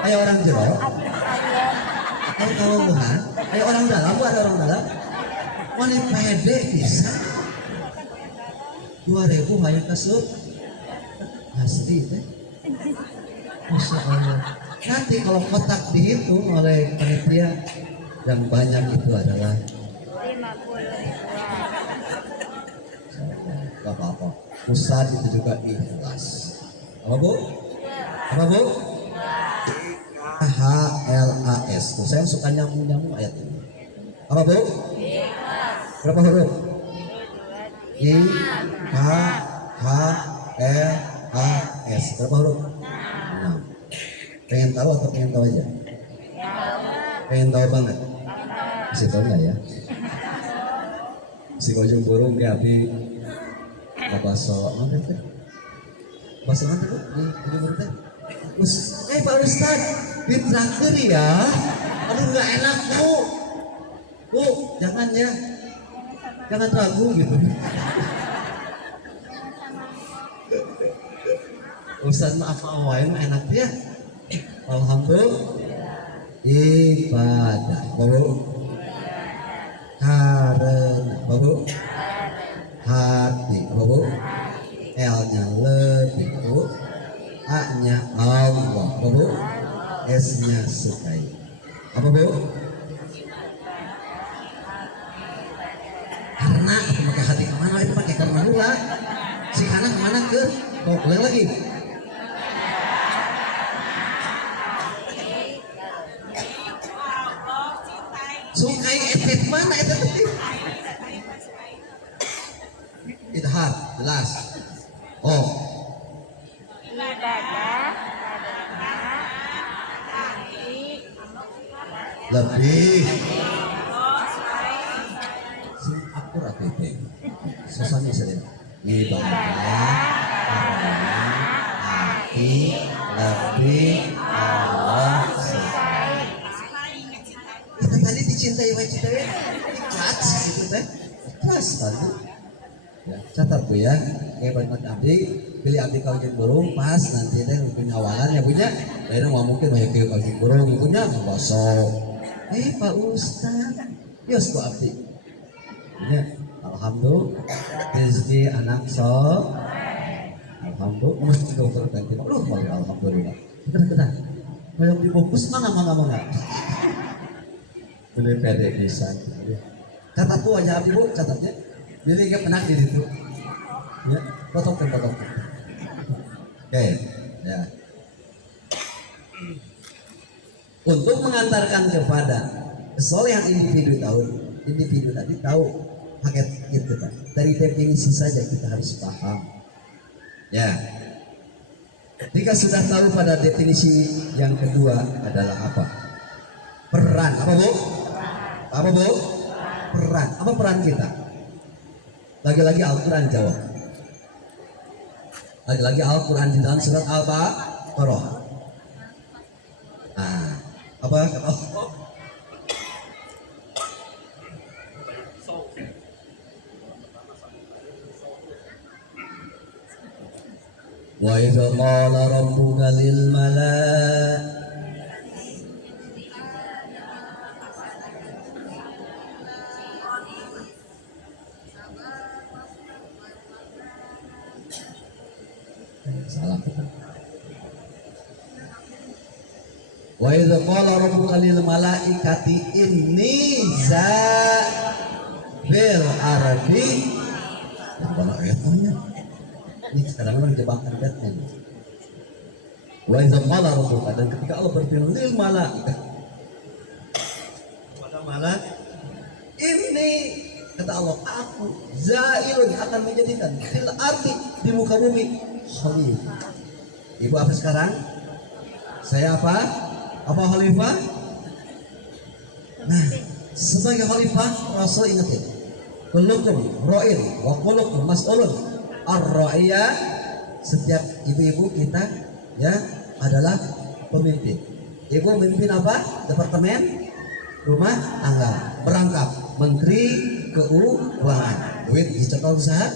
Ayo orang jero. Kalau bukan, ayo orang dalam Bu, ada orang dalam. Mana pede bisa? 2.000 hanya kasut. Asli teh. Masya Allah. Nanti kalau kotak dihitung oleh panitia, yang banyak itu adalah 50.000. gak apa-apa. Pusat itu juga ikhlas. Apa Bu? Apa Bu? HLAS. Tuh saya suka nyambung ayat ini. Apa Bu? Berapa huruf? I H H L A S. Berapa huruf? 6. Pengen tahu atau pengen tahu aja? Pengen tahu banget. Masih tahu nggak ya? Si Kojong burung kayak api apa soal mana teh? Bahasa mana tuh? Di burung teh? Pak Ustad, ditraktir ya? Aduh nggak enak Bu. Bu, jangan ya. Jangan ragu gitu. Ustaz maaf awain enak ya. Alhamdulillah. Ibadah, Bu. Karena, Bu. Hati, Bu. L-nya lebih, Bu. A-nya Allah, Bu. S-nya sukai. Apa Bu? Karena aku pakai hati kemana? Itu pakai karena pula. Si anak kemana ke? Oh, ulang lagi. Sukai etet mana etet tadi? Idhar, jelas. Oh. Lebih. Akurat itu. Sesama saja. Ibadah, hati, lebih, Allah, dicintai wae cintai ikhlas gitu teh ikhlas tadi ya catat tuh ya kayak banget abdi pilih abdi kawin burung pas nanti teh punya awalan ya punya lain mau mungkin banyak kawin burung punya bosok Pak Ustaz yos kok abdi ya alhamdulillah rezeki anak so alhamdulillah mesti dokter ganti alhamdulillah kita kayak difokus mana boleh pede bisa catat tuh aja abdi bu catatnya pilih ke penang di situ ya potong oke ya untuk mengantarkan kepada kesolehan individu tadi tahu paket itu kan dari definisi saja kita harus paham ya jika sudah tahu pada definisi yang kedua adalah apa peran apa bu peran apa peran kita lagi-lagi Al-Quran jawab lagi-lagi Al-Quran di dalam surat Al-Baqarah apa kata Allah wa idza qala rabbuka lil salah wa idza qala rabbuka lil malaikati inni bil ardi apa ayatnya ini kadang-kadang jebakan Batman wa idza qala rabbuka dan ketika Allah berfirman lil malaikat kepada malaikat ini kata Allah aku zailun akan menjadikan fil ardi di muka bumi khalifah. Ibu apa sekarang? Saya apa khalifah? Nah, sebagai khalifah Rasul ingetin. Kullukum ra'in wa kullukum mas'ulun ar-ra'iyah. Setiap ibu-ibu kita ya adalah pemimpin. Ibu memimpin apa? Departemen rumah tangga, perangkap, menteri keuangan, duit dicetak usaha,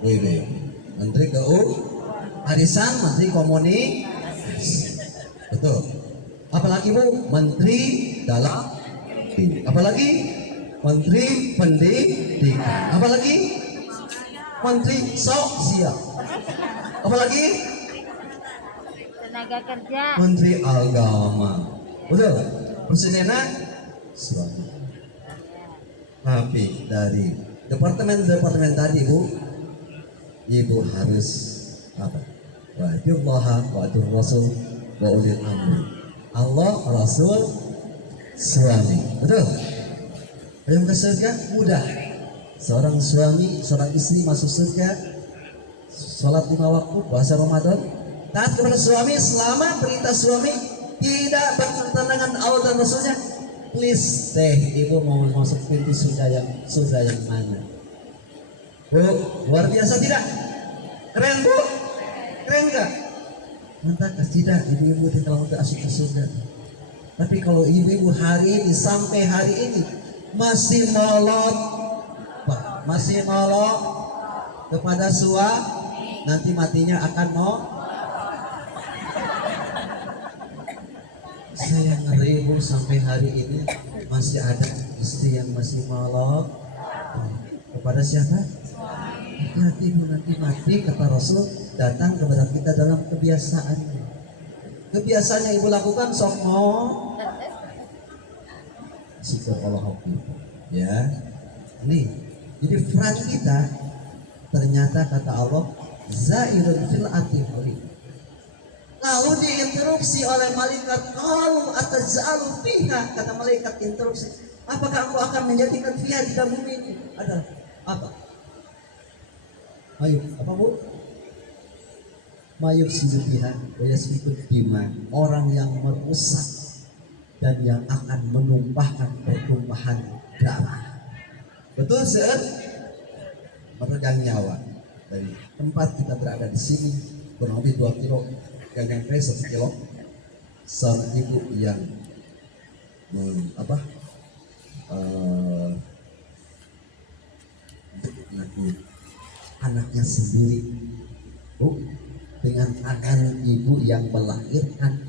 menteri arisan, menteri komunikasi, betul. Apalagi bu, menteri dalam, apalagi menteri pendidikan, apalagi menteri sosial, apalagi tenaga kerja, menteri agama, betul. Presidennya suami. Tapi dari departemen tadi bu, ibu harus apa? Wa atiullaha wa atiur rasul wa ulil amri. Allah, Rasul, suami. Betul? Yang ke surga mudah. Seorang suami, seorang istri masuk surga, sholat 5 waktu, puasa Ramadan, taat kepada suami selama perintah suami tidak bertentangan Allah dan Rasulnya. Please ibu mau masuk pintu surga yang mana? Bu, luar biasa tidak? Keren bu? Keren gak? Mantap tidak ibu-ibu tidak untuk asik ke surga. Tapi kalau ibu-ibu hari ini sampai hari ini masih nolot kepada suami, nanti matinya akan saya ngeri bu sampai hari ini masih ada istri yang masih nolot kepada siapa? Hati ibu nanti mati kata Rasul datang kepada kita dalam kebiasaan yang ibu lakukan sok mau sikap Allah ya nih jadi peran kita ternyata kata Allah zairun fil atifuri lalu diinterupsi oleh malaikat qalu atazalu fiha kata malaikat interupsi apakah engkau akan menjadikan fiha di dalam bumi ini ada apa ayo apa bu mayuk sidupiha wayasfikut dima orang yang merusak dan yang akan menumpahkan pertumpahan darah betul Sir meregang nyawa dari tempat kita berada di sini kurang lebih 2 kilo gak nyampe 1 kilo seorang ibu yang eh, nanti anaknya sendiri, Bu, dengan tangan ibu yang melahirkan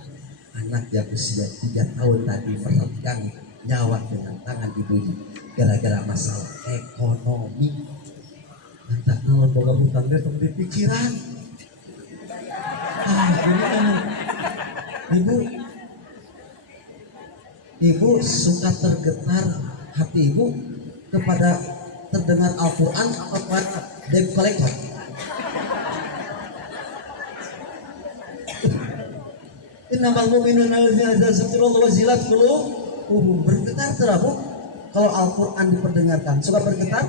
anak yang usia 3 tahun tadi meregang nyawa dengan tangan ibunya gara-gara masalah ekonomi. Entah kalau boga hutangnya di pikiran. Ibu suka tergetar hati ibu kepada terdengar Al-Quran atau kepada debt collector. Innamal mu'minuna alladzina idza dzukirallahu wajilat qulubuhum. Bergetar terabu kalau Al-Quran diperdengarkan. Suka bergetar?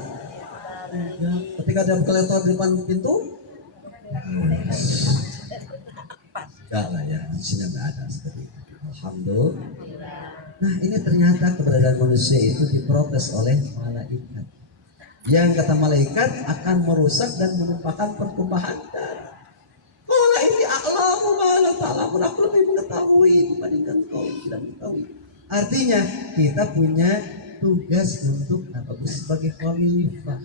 Ya. Ketika debt collector di depan pintu? Enggak lah ya, di sini enggak ada seperti itu. Alhamdulillah. Nah, ini ternyata keberadaan manusia itu diprotes oleh malaikat. Yang kata malaikat akan merusak dan menumpahkan pertumpahan darah. Qala ini a'lamu ma la ta'lamun, aku lebih mengetahui dibandingkan kau tidak mengetahui. Artinya kita punya tugas untuk apa? Sebagai khalifah.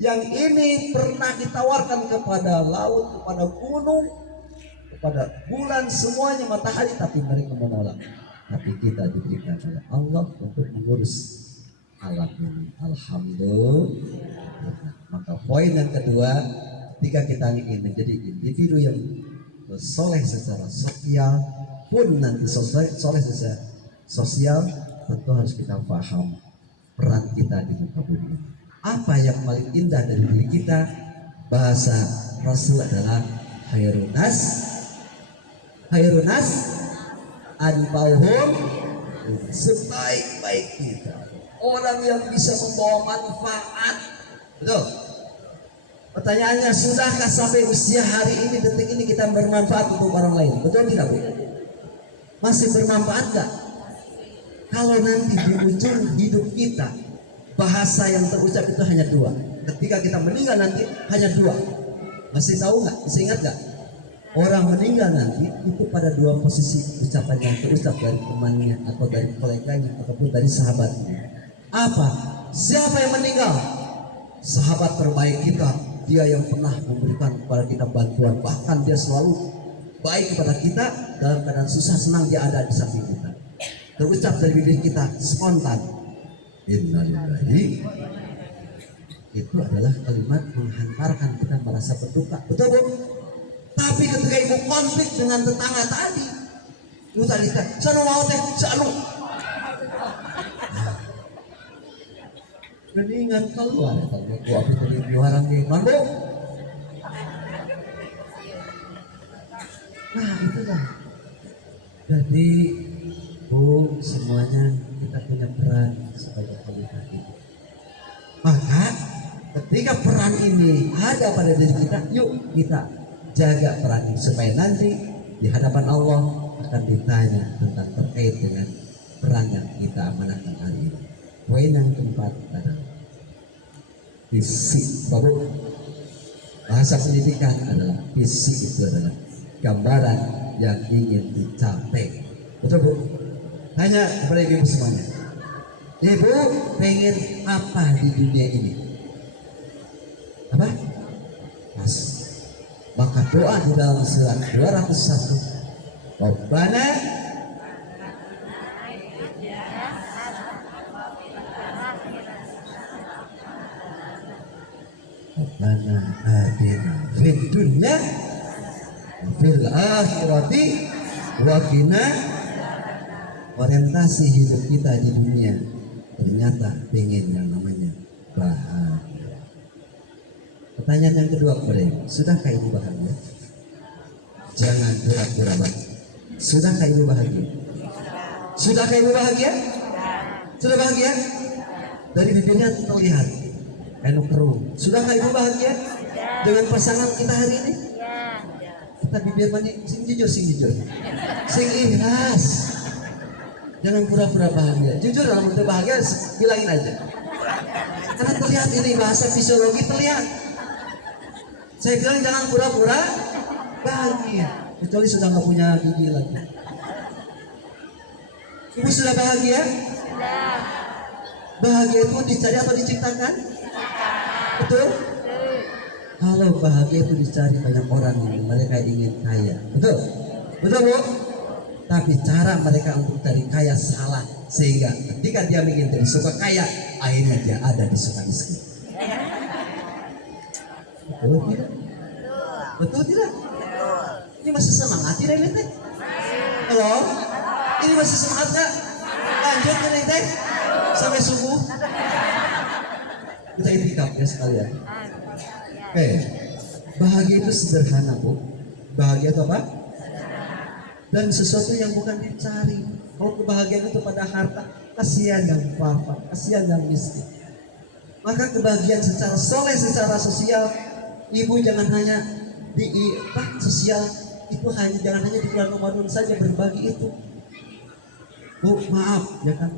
Yang ini pernah ditawarkan kepada laut, kepada gunung, kepada bulan, semuanya, matahari, tapi mereka menolak. Tapi kita diberikan oleh Allah untuk mengurus alam ini. Alhamdulillah. Maka poin yang kedua, ketika kita ingin menjadi individu yang soleh secara sosial pun nanti soleh secara sosial, tentu harus kita paham peran kita di muka bumi. Apa yang paling indah dari diri kita? Bahasa Rasul adalah khairunas anfa'uhum, sebaik-baik kita orang yang bisa membawa manfaat. Betul? Pertanyaannya, sudahkah sampai usia hari ini, detik ini kita bermanfaat untuk orang lain? Betul tidak, Bu? Masih bermanfaat gak? Kalau nanti di ujung hidup kita bahasa yang terucap itu hanya 2. Ketika kita meninggal nanti hanya 2. Masih tahu nggak? Masih ingat nggak? Orang meninggal nanti itu pada 2 posisi ucapan yang terucap dari temannya atau dari koleganya ataupun dari sahabatnya. Apa? Siapa yang meninggal? Sahabat terbaik kita, dia yang pernah memberikan kepada kita bantuan, bahkan dia selalu baik kepada kita. Dalam keadaan susah senang dia ada di samping kita. Terucap dari bibir kita spontan, innalillahi. Itu adalah kalimat menghantarkan kita merasa berduka. Betul, Bu? Tapi ketika ibu konflik dengan tetangga tadi, ibu tadi sanu mau teh, sanu mendingan keluar ya, kalau gua api tadi orang di mana? Nah, itulah. Jadi, Bu, semuanya kita punya peran sebagai khalifah itu. Maka ketika peran ini ada pada diri kita, yuk kita jaga peran ini supaya nanti di hadapan Allah akan ditanya tentang terkait dengan peran yang kita amanahkan hari ini. Poin yang keempat adalah visi. Baru bahasa pendidikan adalah visi, itu adalah gambaran yang ingin dicapai. Betul, Bu? Tanya kepada ibu semuanya, ibu pengen apa di dunia ini? Apa? Pas. Maka doa di dalam surat 201, Rabbana atina fid dunya fil akhirati wa qina. Orientasi hidup kita di dunia ternyata pengen yang namanya bahagia. Pertanyaan yang kedua kepada ibu, sudahkah ibu bahagia? Jangan pura-pura bahagia. Sudahkah ibu bahagia? Sudahkah ibu bahagia? Sudah bahagia? Dari bibirnya terlihat enak keruh. Sudahkah ibu bahagia dengan pasangan kita hari ini? Kita bibir manis, sing jujur, sing ikhlas. Jangan pura-pura bahagia. Jujur dalam bentuk bahagia, bilangin aja. Karena terlihat ini bahasa fisiologi terlihat. Saya bilang jangan pura-pura bahagia, kecuali sudah nggak punya gigi lagi. Ibu sudah bahagia? Bahagia itu dicari atau diciptakan? Betul? Kalau bahagia itu dicari banyak orang ini, mereka ingin kaya. Betul? Betul Bu? Tapi cara mereka untuk cari kaya salah. Sehingga ketika dia ingin jadi suka kaya, akhirnya dia ada di suka miskin. Betul tidak? Betul tidak? Ini masih semangat tidak ini teh? Halo? Ini masih semangat gak? Lanjut ini teh? Sampai subuh? Kita itikaf ya sekalian. Oke, bahagia itu sederhana Bu. Bahagia itu apa? Dan sesuatu yang bukan dicari. Kalau kebahagiaan itu pada harta, kasihan yang papa, kasihan yang miskin. Maka kebahagiaan secara soleh, secara sosial, ibu jangan hanya di sosial itu jangan hanya di bulan Ramadan saja berbagi itu. Bu, maaf ya kan,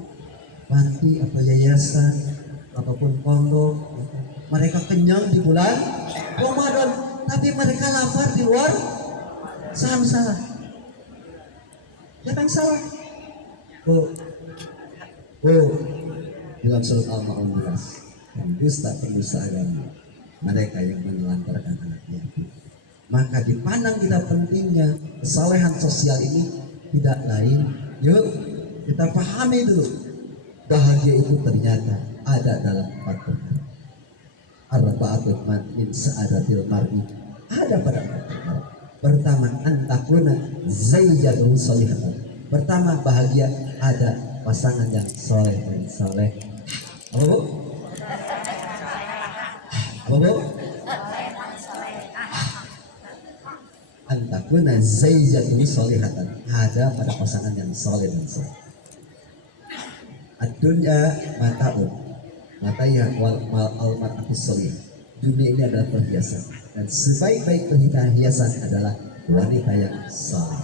panti apa yayasan ataupun pondok, ya kan? Mereka kenyang di bulan Ramadan, tapi mereka lapar di luar. Salah. Jangan salah. Bu, dalam surat Al-Maun jelas, pendusta agama, mereka yang menelantarkan anak yatim. Maka dipandang kita pentingnya kesalehan sosial ini tidak lain. Yuk kita pahami dulu, bahagia itu ternyata ada dalam 4 perkara. Arba'atun min sa'adatil mar'i, ada pada 4 perkara. Pertama, antakuna zaujatun sholihatan. Pertama, bahagia ada pasangan yang soleh dan soleh. Apa Bu? Apa Bu? Antakuna zaujatun sholihatan, ada pada pasangan yang soleh dan soleh. Ad-dunya mata'un, mata'ya wal al-mar'atus sholih. Dunia ini adalah perhiasan, dan sebaik-baik perhiasan adalah wanita yang saleh.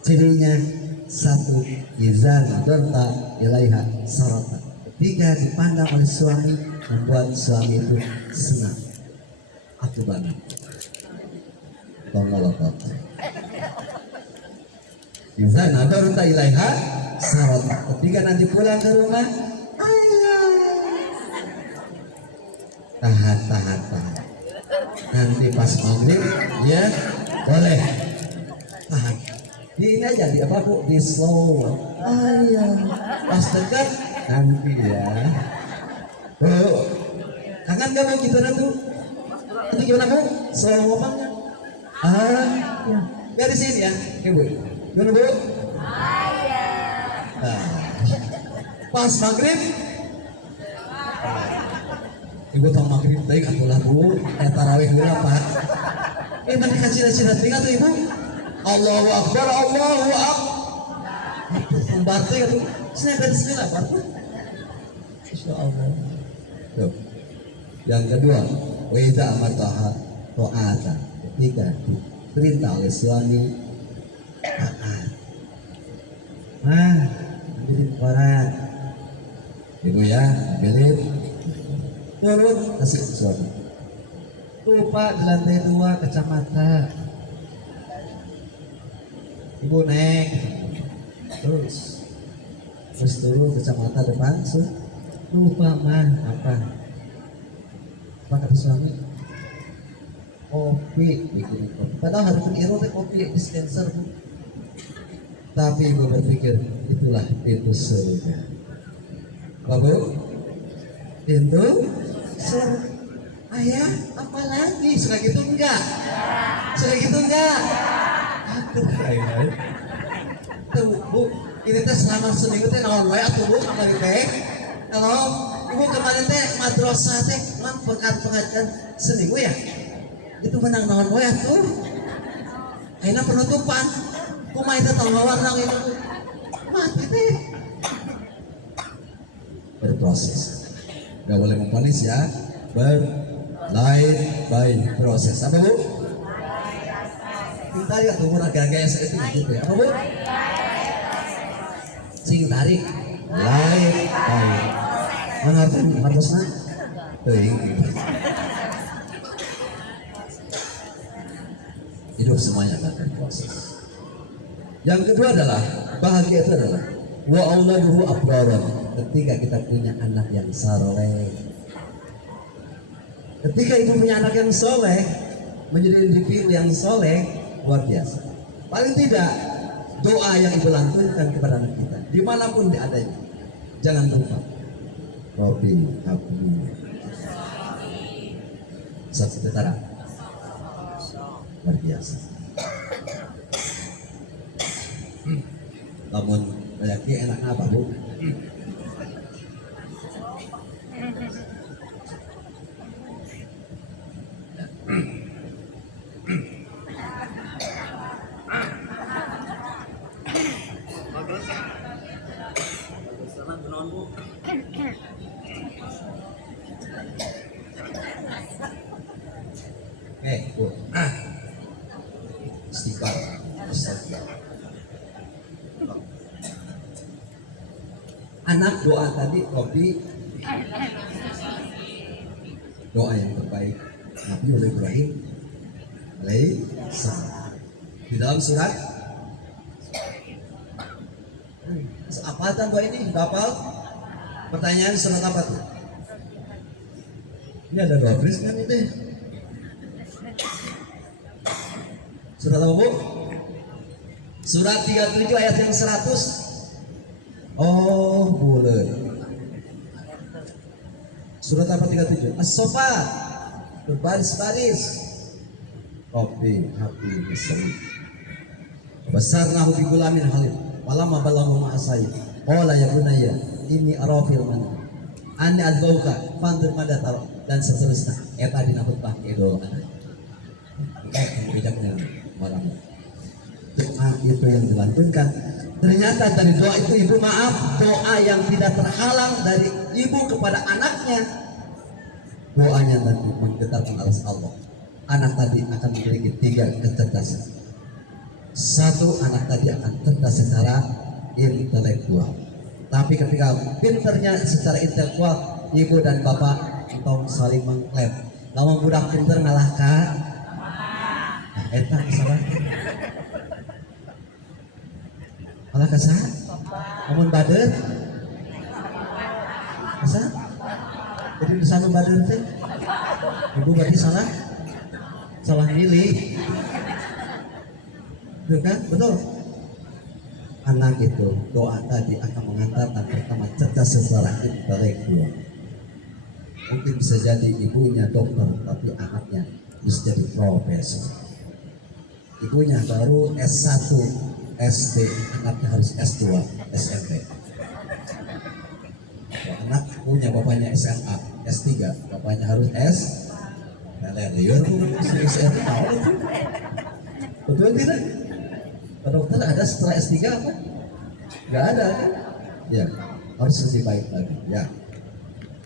Cirinya satu, izan donta ilaiha sarata. Ketika dipandang oleh suami, membuat suami itu senang. Aku banget. Tongolokot. Izan donta ilaiha sarata. Ketika nanti pulang ke rumah, tahan. Nanti pas maghrib, ya boleh tahan. Ini aja di apa Bu? Di slow. Pas dekat nanti ya. Bu, kangen gak Bu gitu nanti? Nanti gimana Bu? Slow ngomongnya. Ya. Beresin ya, oke Bu. Gimana Bu? Nah, pas maghrib. Ibu tong maghrib tadi katulah Bu, tarawih berapa? Nanti kacil-kacil tinggal tuh Ibu. Allahu Akbar, Allahu Akbar. Pembantu itu, saya dari sini lah Pak. Insya Allah. Tuh. Yang kedua, wida amataha to'ata. Ketiga, perintah oleh suami taat. Ambilin koran. Ibu ya, ambilin. Turun kasih suami. Lupa di lantai 2 kacamata. Ibu naik terus turun kacamata depan. Lupa apa kata suami? Kopi bikin kopi. Padahal hari pengiru teh kopi dispenser Bu. Tapi ibu berpikir itulah pintu surga. Babu, pintu surga. Ayah, apa lagi? Sudah gitu enggak? Tuh Bu, ini teh selama seminggu teh naon wae atuh Bu kemarin teh. Kalau Ibu kemarin teh madrasah teh kan pengajian seminggu ya. Itu menang naon wae atuh. Ayeuna penutupan. Kumaha teh tong warna itu. Mati teh. Berproses. Gak boleh memponis ya. By proses. Apa Bu? Kita ya tuh gaya itu gitu ya. Apa Bu? Sing tarik lain baik. Mana tuh harusnya? Hidup semuanya akan proses. Yang kedua adalah bahagia itu adalah wa auladuhu abraran. Ketika kita punya anak yang saleh, ketika ibu punya anak yang soleh, menjadi individu yang soleh, luar biasa. Paling tidak doa yang ibu lantunkan kepada anak kita dimanapun dia adanya, jangan lupa Rabbi habli satu tetara, luar biasa. Namun lagi enak apa bu? Bu, istighfar, istighfar. Anak doa tadi, Robi, doa yang terbaik Nabi Ibrahim alaihissalam. Di dalam surat apa doa ini? Bapak, pertanyaan surat apa tuh? Ini ada dua baris kan itu? Surat apa bu? Surat 37 ayat yang 100. Oh boleh. Surat apa 37? As-Sofat, berbaris-baris. Rabbi habli bisri basarnahu bi gulamin halim walamma balagha ma'asai qala ya bunayya inni ara fil manam anni adbauka fandur madatar dan seterusnya. Tadi nak khutbah idul adha. Kamu bijaknya malam. Doa itu yang dilantunkan. Ternyata dari doa itu ibu maaf, doa yang tidak terhalang dari ibu kepada anaknya, doanya nanti menggetarkan alas Allah. Anak tadi akan memiliki 3 kecerdasan. 1, anak tadi akan cerdas secara intelektual. Tapi ketika pinternya secara intelektual, ibu dan bapak entong saling mengklaim. Lawan budak pinter ngalahkan. Nah, eta salah. Malah kasar. Namun bader. Kasar. Jadi bisa membader teh. Ibu berarti salah. Salah milih. Betul kan? Betul. Anak itu doa tadi akan mengantarkan pertama cerdas secara intelektual. Mungkin bisa jadi ibunya dokter, tapi anaknya bisa jadi profesor. Ibunya baru S1, SD, anaknya harus S2, SMP. Anak punya bapaknya SMA, S3, bapaknya harus S. Lihat betul tidak? Dokter ada setelah S3 apa? Gak ada kan? Ya, harus lebih baik lagi. Ya.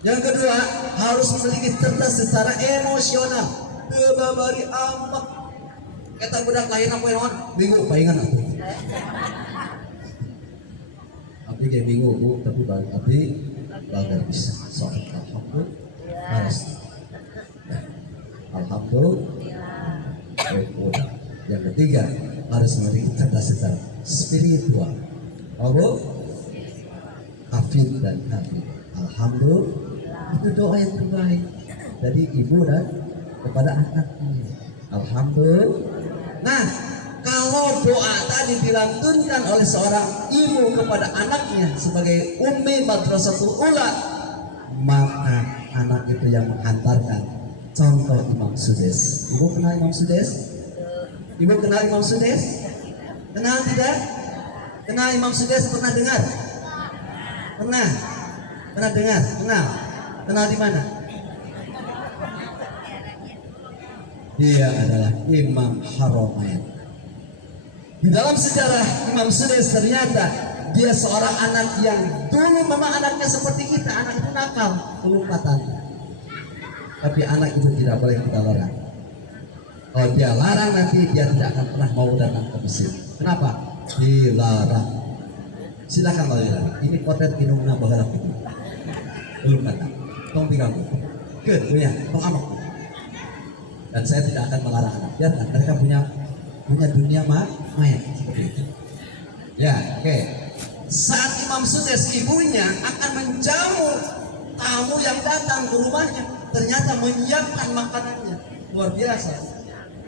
Yang kedua, harus memiliki cerdas secara emosional. Babari amak. Kita budak lain apa yang bingung palingan aku. Abdi kayak bingung bu, tapi balik abdi belajar bisa. Soal alhamdulillah. Alhamdulillah. Yang ketiga, harus memiliki cerdas secara spiritual. Apa? Hafid dan hafid. Alhamdulillah. Itu doa yang terbaik dari ibu dan kepada anaknya. Alhamdulillah. Nah, kalau doa tadi dilantunkan oleh seorang ibu kepada anaknya sebagai ummi madrasatul ula, maka anak itu yang menghantarkan contoh Imam Sudes. Ibu kenal Imam Sudes? Ibu kenal Imam Sudes? Kenal tidak? Kenal Imam Sudes? Pernah dengar? Pernah? Pernah dengar? Kenal? Kenal di mana? Dia adalah Imam Haramain. Di dalam sejarah Imam Sudes ternyata dia seorang anak yang dulu memang anaknya seperti kita, anak itu nakal, kelumpatan. Tapi anak itu tidak boleh kita larang. Kalau dia larang nanti dia tidak akan pernah mau datang ke masjid. Kenapa? Dilarang. Silakan larang. Ini potret minumna bagalak itu. Belum kata. Tolong diganggu. Ke punya pengamak. Dan saya tidak akan melarang anak. Biarkan mereka punya dunia main seperti itu. Ya, oke. Saat Imam Sudes ibunya akan menjamu tamu yang datang ke rumahnya, ternyata menyiapkan makanannya. Luar biasa.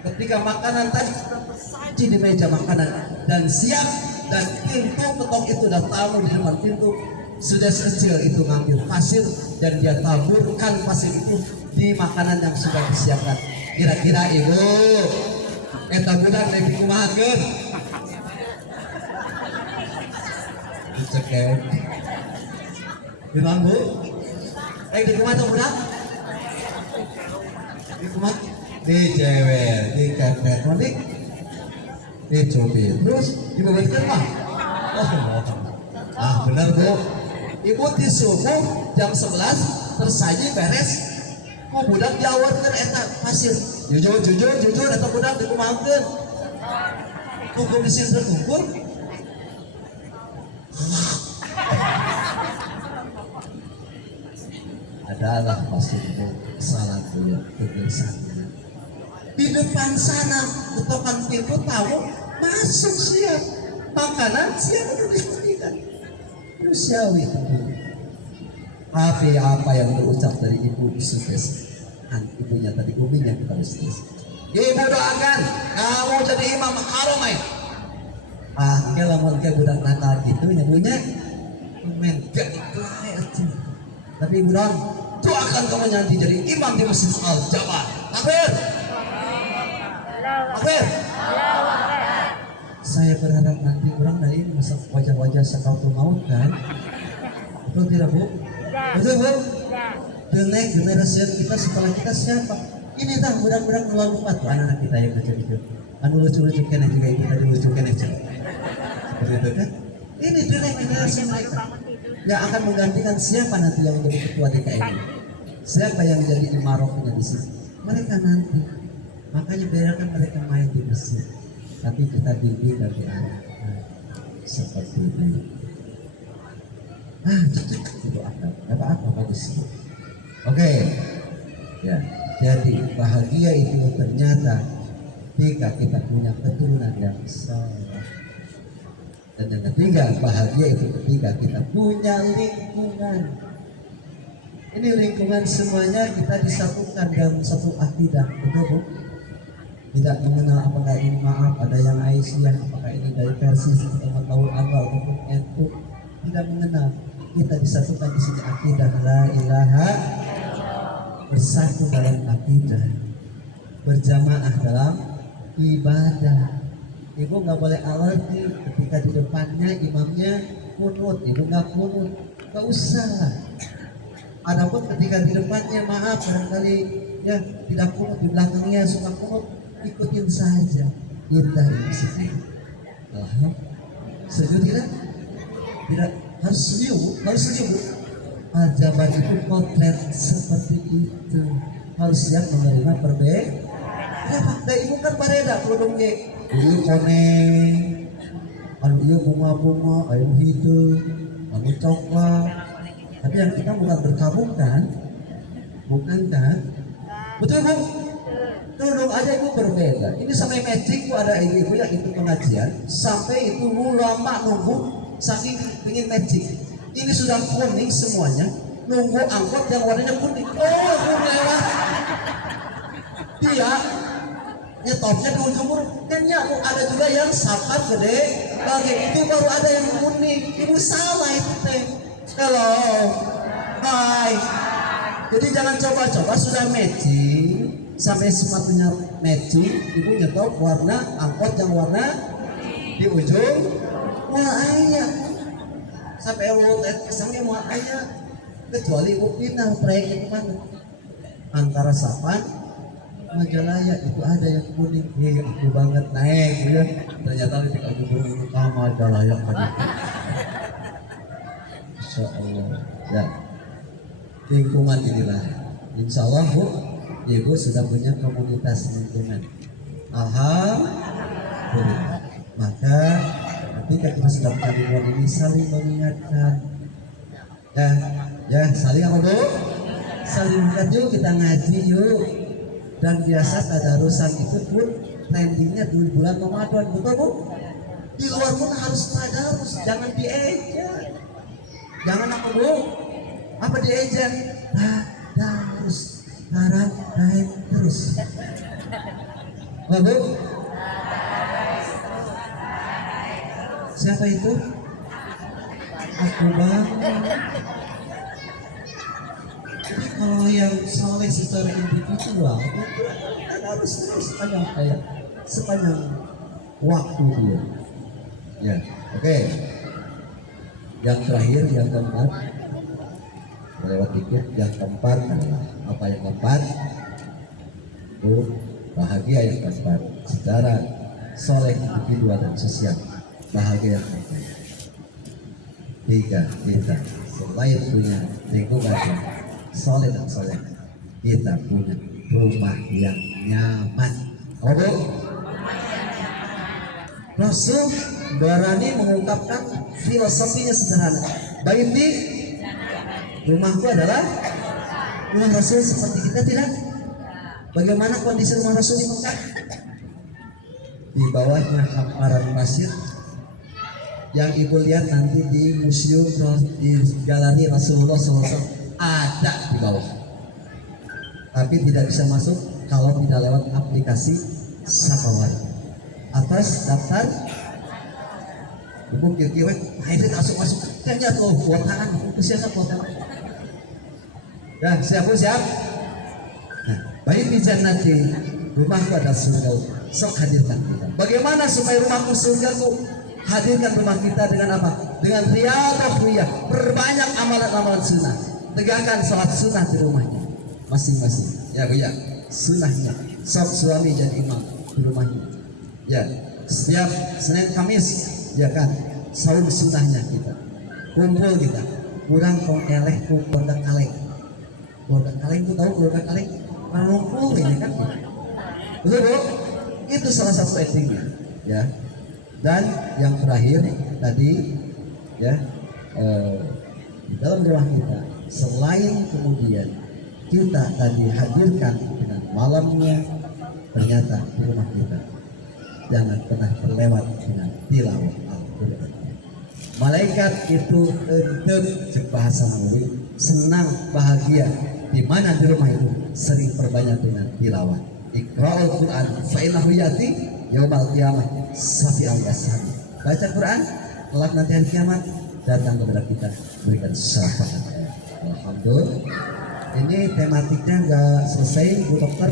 Ketika makanan tadi sudah tersaji di meja makanan dan siap, dan pintu ketok itu dan tamu di depan pintu, sudah kecil itu ngambil pasir dan dia taburkan pasir itu di makanan yang sudah disiapkan. Kira-kira ibu eta budak dari kumahakeun dicekek gimana bu? Di kumaha tuh budak? Di kumaha? Di cewek, di kepet, nanti dicubit, terus dibawaikan mah. Oh, benar bu. Ibu disubuh jam 11 tersaji beres. Ku budak diawarkeun eta pasir. Jujur eta budak dikumahakeun. Kuku mesin terkukur. Adalah pasir bu salah bu ya kebiasaan. Di depan sana ketokan pintu tamu masuk siap makanan siap untuk disajikan. Manusiawi itu. Apa yang terucap dari ibu Sudes, ibunya tadi uminya kita Sudes. Ibu doakan kamu jadi imam haramai. Kalau mau kayak budak nakal gitu nyabunya, men gak ikhlas. Tapi ibu doakan kamu nanti jadi imam di Masjid Al Jamal. Takbir. Takbir. Saya berharap nanti orang lain masa wajah-wajah sakaratul maut kan? Betul tidak bu? Betul bu? Dengan generasi kita setelah kita siapa? Ini dah budak-budak melalu patuh anak-anak kita yang kerja itu. Anu lucu-lucu kena juga itu tadi lucu kena juga. Seperti itu kan? Ini dengan generasi mereka yang akan menggantikan siapa nanti yang menjadi ketua DKI. Siapa yang jadi imaroknya di sini? Mereka nanti. Makanya biarkan mereka main di masjid. Tapi kita didik dan diarahkan seperti ini. Itu apa bagus. Oke, ya. Jadi bahagia itu ternyata ketika kita punya keturunan yang saleh. Dan yang ketiga bahagia itu ketika kita punya lingkungan. Ini lingkungan semuanya kita disatukan dalam satu akidah, betul bu? Tidak mengenal apakah ini maaf ada yang Aisyah, apakah ini dari Persis atau tahu apa ataupun itu tidak mengenal. Kita disatukan di sini akidah la ilaha, bersatu dalam akidah, berjamaah dalam ibadah. Ibu nggak boleh alergi ketika di depannya imamnya kunut, ibu nggak kunut, nggak usah lah. Adapun ketika di depannya maaf barangkali ya tidak kunut, di belakangnya suka kunut, ikutin saja, indah ini sendiri. Setuju tidak? Tidak harus setuju, harus setuju. Zaman itu potret seperti itu harus siap menerima perbedaan. Kenapa? Dan ibu kan bareda produk ge. Ibu koneng, anu ieu bunga-bunga, anu hidup, anu coklat. Tapi yang kita bukan berkabung kan? Bukan kan? Betul bu? Duduk aja ibu berbeda. Ini sampai matching bu ada ibu yang ikut pengajian sampai itu ulama nunggu saking ingin matching. Ini sudah kuning semuanya, nunggu angkot yang warnanya kuning. Oh lewat. Dia nyetopnya di ujung burung. Dan ya ada juga yang sapat gede, bagian itu baru ada yang kuning. Ibu salah itu teh. Hello, hai. Jadi jangan coba-coba sudah matching. Sampai sepatunya matching, ibu nyetop warna angkot yang warna di ujung wah ayah sampai world kesannya wah ayah kecuali ibu pindah proyeknya kemana antara Sapan Majalaya itu ada yang kuning itu banget naik ya ternyata di ujung itu sama Majalaya kan Insya Allah ya lingkungan inilah Insya Allah bu ibu sudah punya komunitas lingkungan. Alhamdulillah. Maka ketika kita sudah punya lingkungan ini saling mengingatkan. Ya saling apa bu? Saling mengingat yuk kita ngaji yuk. Dan biasa tadarusan itu pun trendingnya di bulan Ramadan betul bu? Di luar pun harus tadarus, jangan diejek. Jangan apa bu? Apa diejek? Tadarus, naik terus. Oh, bu? Siapa itu? Aku bang. Jadi kalau yang soleh secara individual itu harus terus sepanjang waktu dia. Ya, oke. Yang terakhir, yang keempat, lewat dikit. Yang keempat adalah apa yang keempat? Itu bahagia yang keempat. Secara soleh individual dan sosial, bahagia yang keempat. Tiga, kita selain punya lingkungan soleh dan soleh, kita punya rumah yang nyaman. Oh, bu? Rasul berani mengungkapkan filosofinya sederhana. Baiti, rumahku adalah rumah Rasul seperti kita tidak? Bagaimana kondisi rumah Rasul di Mekah? Di bawahnya hamparan pasir yang ibu lihat nanti di museum di galeri Rasulullah SAW ada di bawah, tapi tidak bisa masuk kalau tidak lewat aplikasi Safari. Atas daftar buku kira-kira akhirnya masuk ternyata tuh kuotaan itu siapa kuotaan ya siap. Nah, baik di jannati, rumahku ada surga, sok hadirkan kita. Bagaimana supaya rumahku surgaku? Hadirkan rumah kita dengan apa? Dengan riyadhah, perbanyak amalan-amalan sunnah. Tegakkan sholat sunnah di rumahnya masing-masing. Ya bu ya, sunnahnya. Sok suami jadi imam di rumahnya. Ya, setiap Senin Kamis, ya kan, sahur sunnahnya kita. Kumpul kita. Kurang kong eleh keluarga kaleng. Keluarga kaleng itu tahu keluarga kaleng? Ngumpul ini kan. Betul bu? Itu salah satu etiknya. Ya. Dan yang terakhir tadi ya di dalam rumah kita, selain kemudian kita tadi hadirkan dengan malamnya, ternyata di rumah kita jangan pernah terlewat dengan tilawah Al-Quran. Malaikat itu cek bahasa Nabi senang bahagia di mana di rumah itu sering perbanyak dengan tilawah. Iqra'ul Quran fa innahu yati yaumal qiyamah safi'al yasami. Baca Quran, kelak nanti hari kiamat datang kepada kita berikan syafaat. Alhamdulillah. Ini tematiknya nggak selesai, Bu Dokter.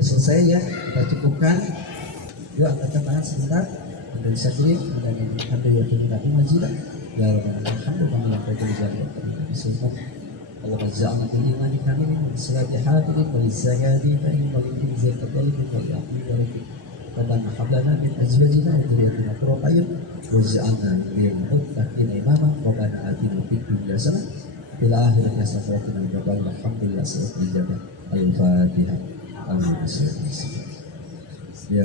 Selesai ya, kita cukupkan. Yuk angkat tangan sebentar. Anda bisa kirim, Anda ya terima majidah. Ya Rabbana alhamdulillah kami yang berjalan bismillah. Allah ja'alna bil imani kamilin wa salati hadirin wa lizayadi fa in walikin zakat walikin wa yaqin wa lakin Rabbana hablana min azwajina wa dhurriyyatina qurrata a'yun waj'alna lil muttaqina imama Rabbana atina fid dunya hasanah fil akhirati hasanah wa qina adzabannar alhamdulillah salatu ijabah al-fatihah. Amin. Ya,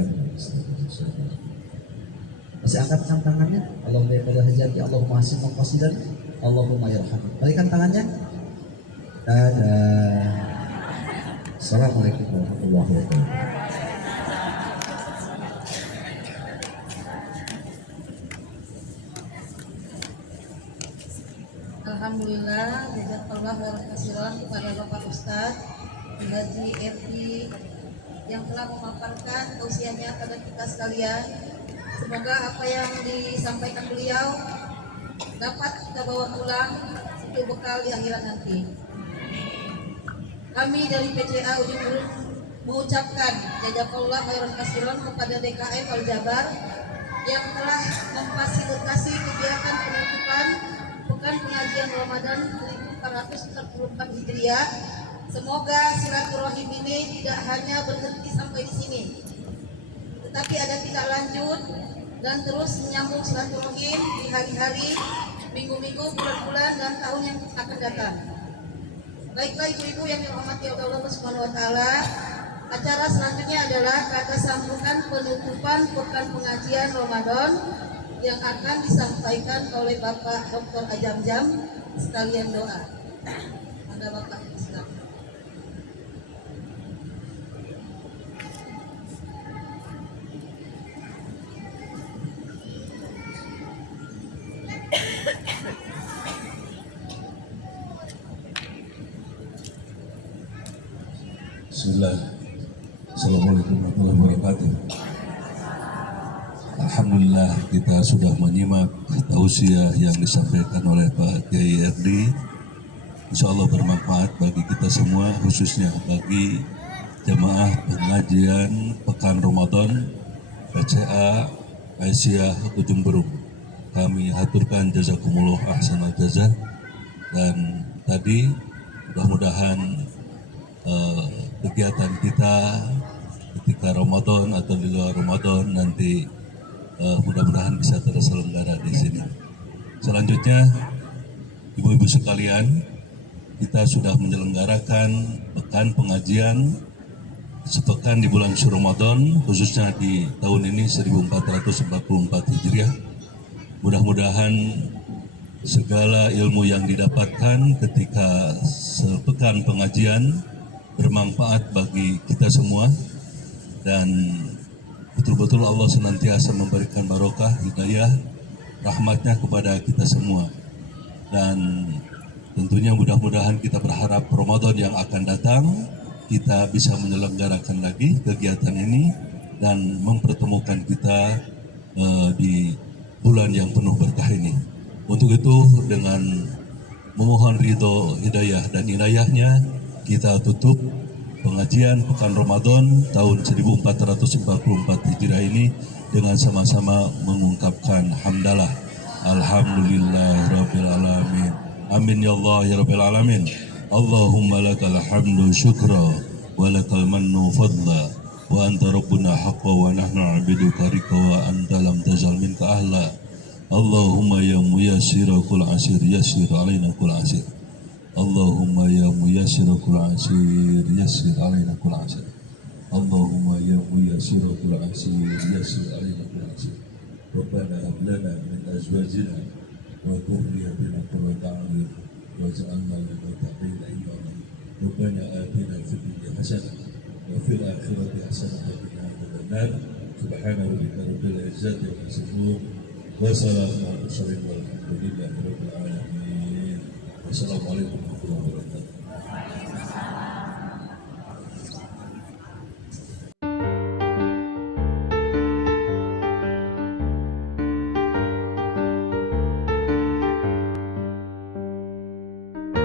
masih angkatkan tangannya. Allahumma ya hajati, Allahumma hasin maqasidan, Allahumma yarham. Balikan tangannya. Dadah. Assalamualaikum warahmatullahi wabarakatuh. Alhamdulillah, jazakallah khairan katsiran kepada Bapak Ustadz Haji Erdi yang telah memaparkan tausiahnya pada kita sekalian. Semoga apa yang disampaikan beliau dapat kita bawa pulang untuk bekal di akhirat nanti. Kami dari PCA Ujung Kulon mengucapkan jazakallah khairan katsiran kepada DKM Al Jabar yang telah memfasilitasi kegiatan penutupan Pekan Pengajian Ramadan 1444 Hijriah. Semoga silaturahim ini tidak hanya berhenti sampai di sini, tetapi ada tindak lanjut dan terus menyambung silaturahim di hari-hari, minggu-minggu, bulan-bulan, dan tahun yang akan datang. Baiklah ibu-ibu yang dirahmati Allah Subhanahu wa taala, acara selanjutnya adalah kata sambutan penutupan Pekan Pengajian Ramadan yang akan disampaikan oleh Bapak Dr. Ajam-Jam sekalian doa. Ada Bapak Islam. Bismillah. Assalamualaikum warahmatullahi wabarakatuh. Alhamdulillah kita sudah menyimak tausiah yang disampaikan oleh Pak Kiai Erdi. Insya Allah bermanfaat bagi kita semua, khususnya bagi jemaah pengajian Pekan Ramadan PCA Aisyah Ujung Berung. Kami haturkan jazakumullah ahsanal jazah, dan tadi mudah-mudahan kegiatan kita ketika Ramadan atau di luar Ramadan nanti mudah-mudahan bisa terselenggara di sini. Selanjutnya, ibu-ibu sekalian, kita sudah menyelenggarakan pekan pengajian sepekan di bulan suci Ramadan, khususnya di tahun ini 1444 Hijriah. Mudah-mudahan segala ilmu yang didapatkan ketika sepekan pengajian bermanfaat bagi kita semua, dan betul-betul Allah senantiasa memberikan barokah, hidayah, rahmatnya kepada kita semua. Dan tentunya mudah-mudahan kita berharap Ramadan yang akan datang kita bisa menyelenggarakan lagi kegiatan ini dan mempertemukan kita di bulan yang penuh berkah ini. Untuk itu, dengan memohon ridho, hidayah dan inayahnya, kita tutup pengajian Pekan Ramadan tahun 1444 Hijriah ini dengan sama-sama mengungkapkan hamdalah. Alhamdulillah Rabbil Alamin. Amin ya Allah ya Rabbil Alamin. Allahumma lakal hamdu syukra wa lakal mannu fadla wa anta rabbuna haqqa wa nahnu abiduka rika wa anta lam tajal minka ahla. Allahumma ya muyassira kul asir yassir alaina kul asir. Allahumma ya muyassira kul asir yassir alaina kul asir. Allahumma ya muyassira kul asir yassir alaina kul asir. Rabbana hab lana min azwajina wa dhurriyyatina qurrata a'yun waj'alna lil muttaqina imama. Rabbana atina fid dunya hasanah wa fil akhirati hasanah wa qina adzaban nar. Subhana rabbika rabbil izzati amma yasifun wa salamun alal mursalin walhamdulillahi rabbil alamin. Wassalamualaikum warahmatullahi wabarakatuh.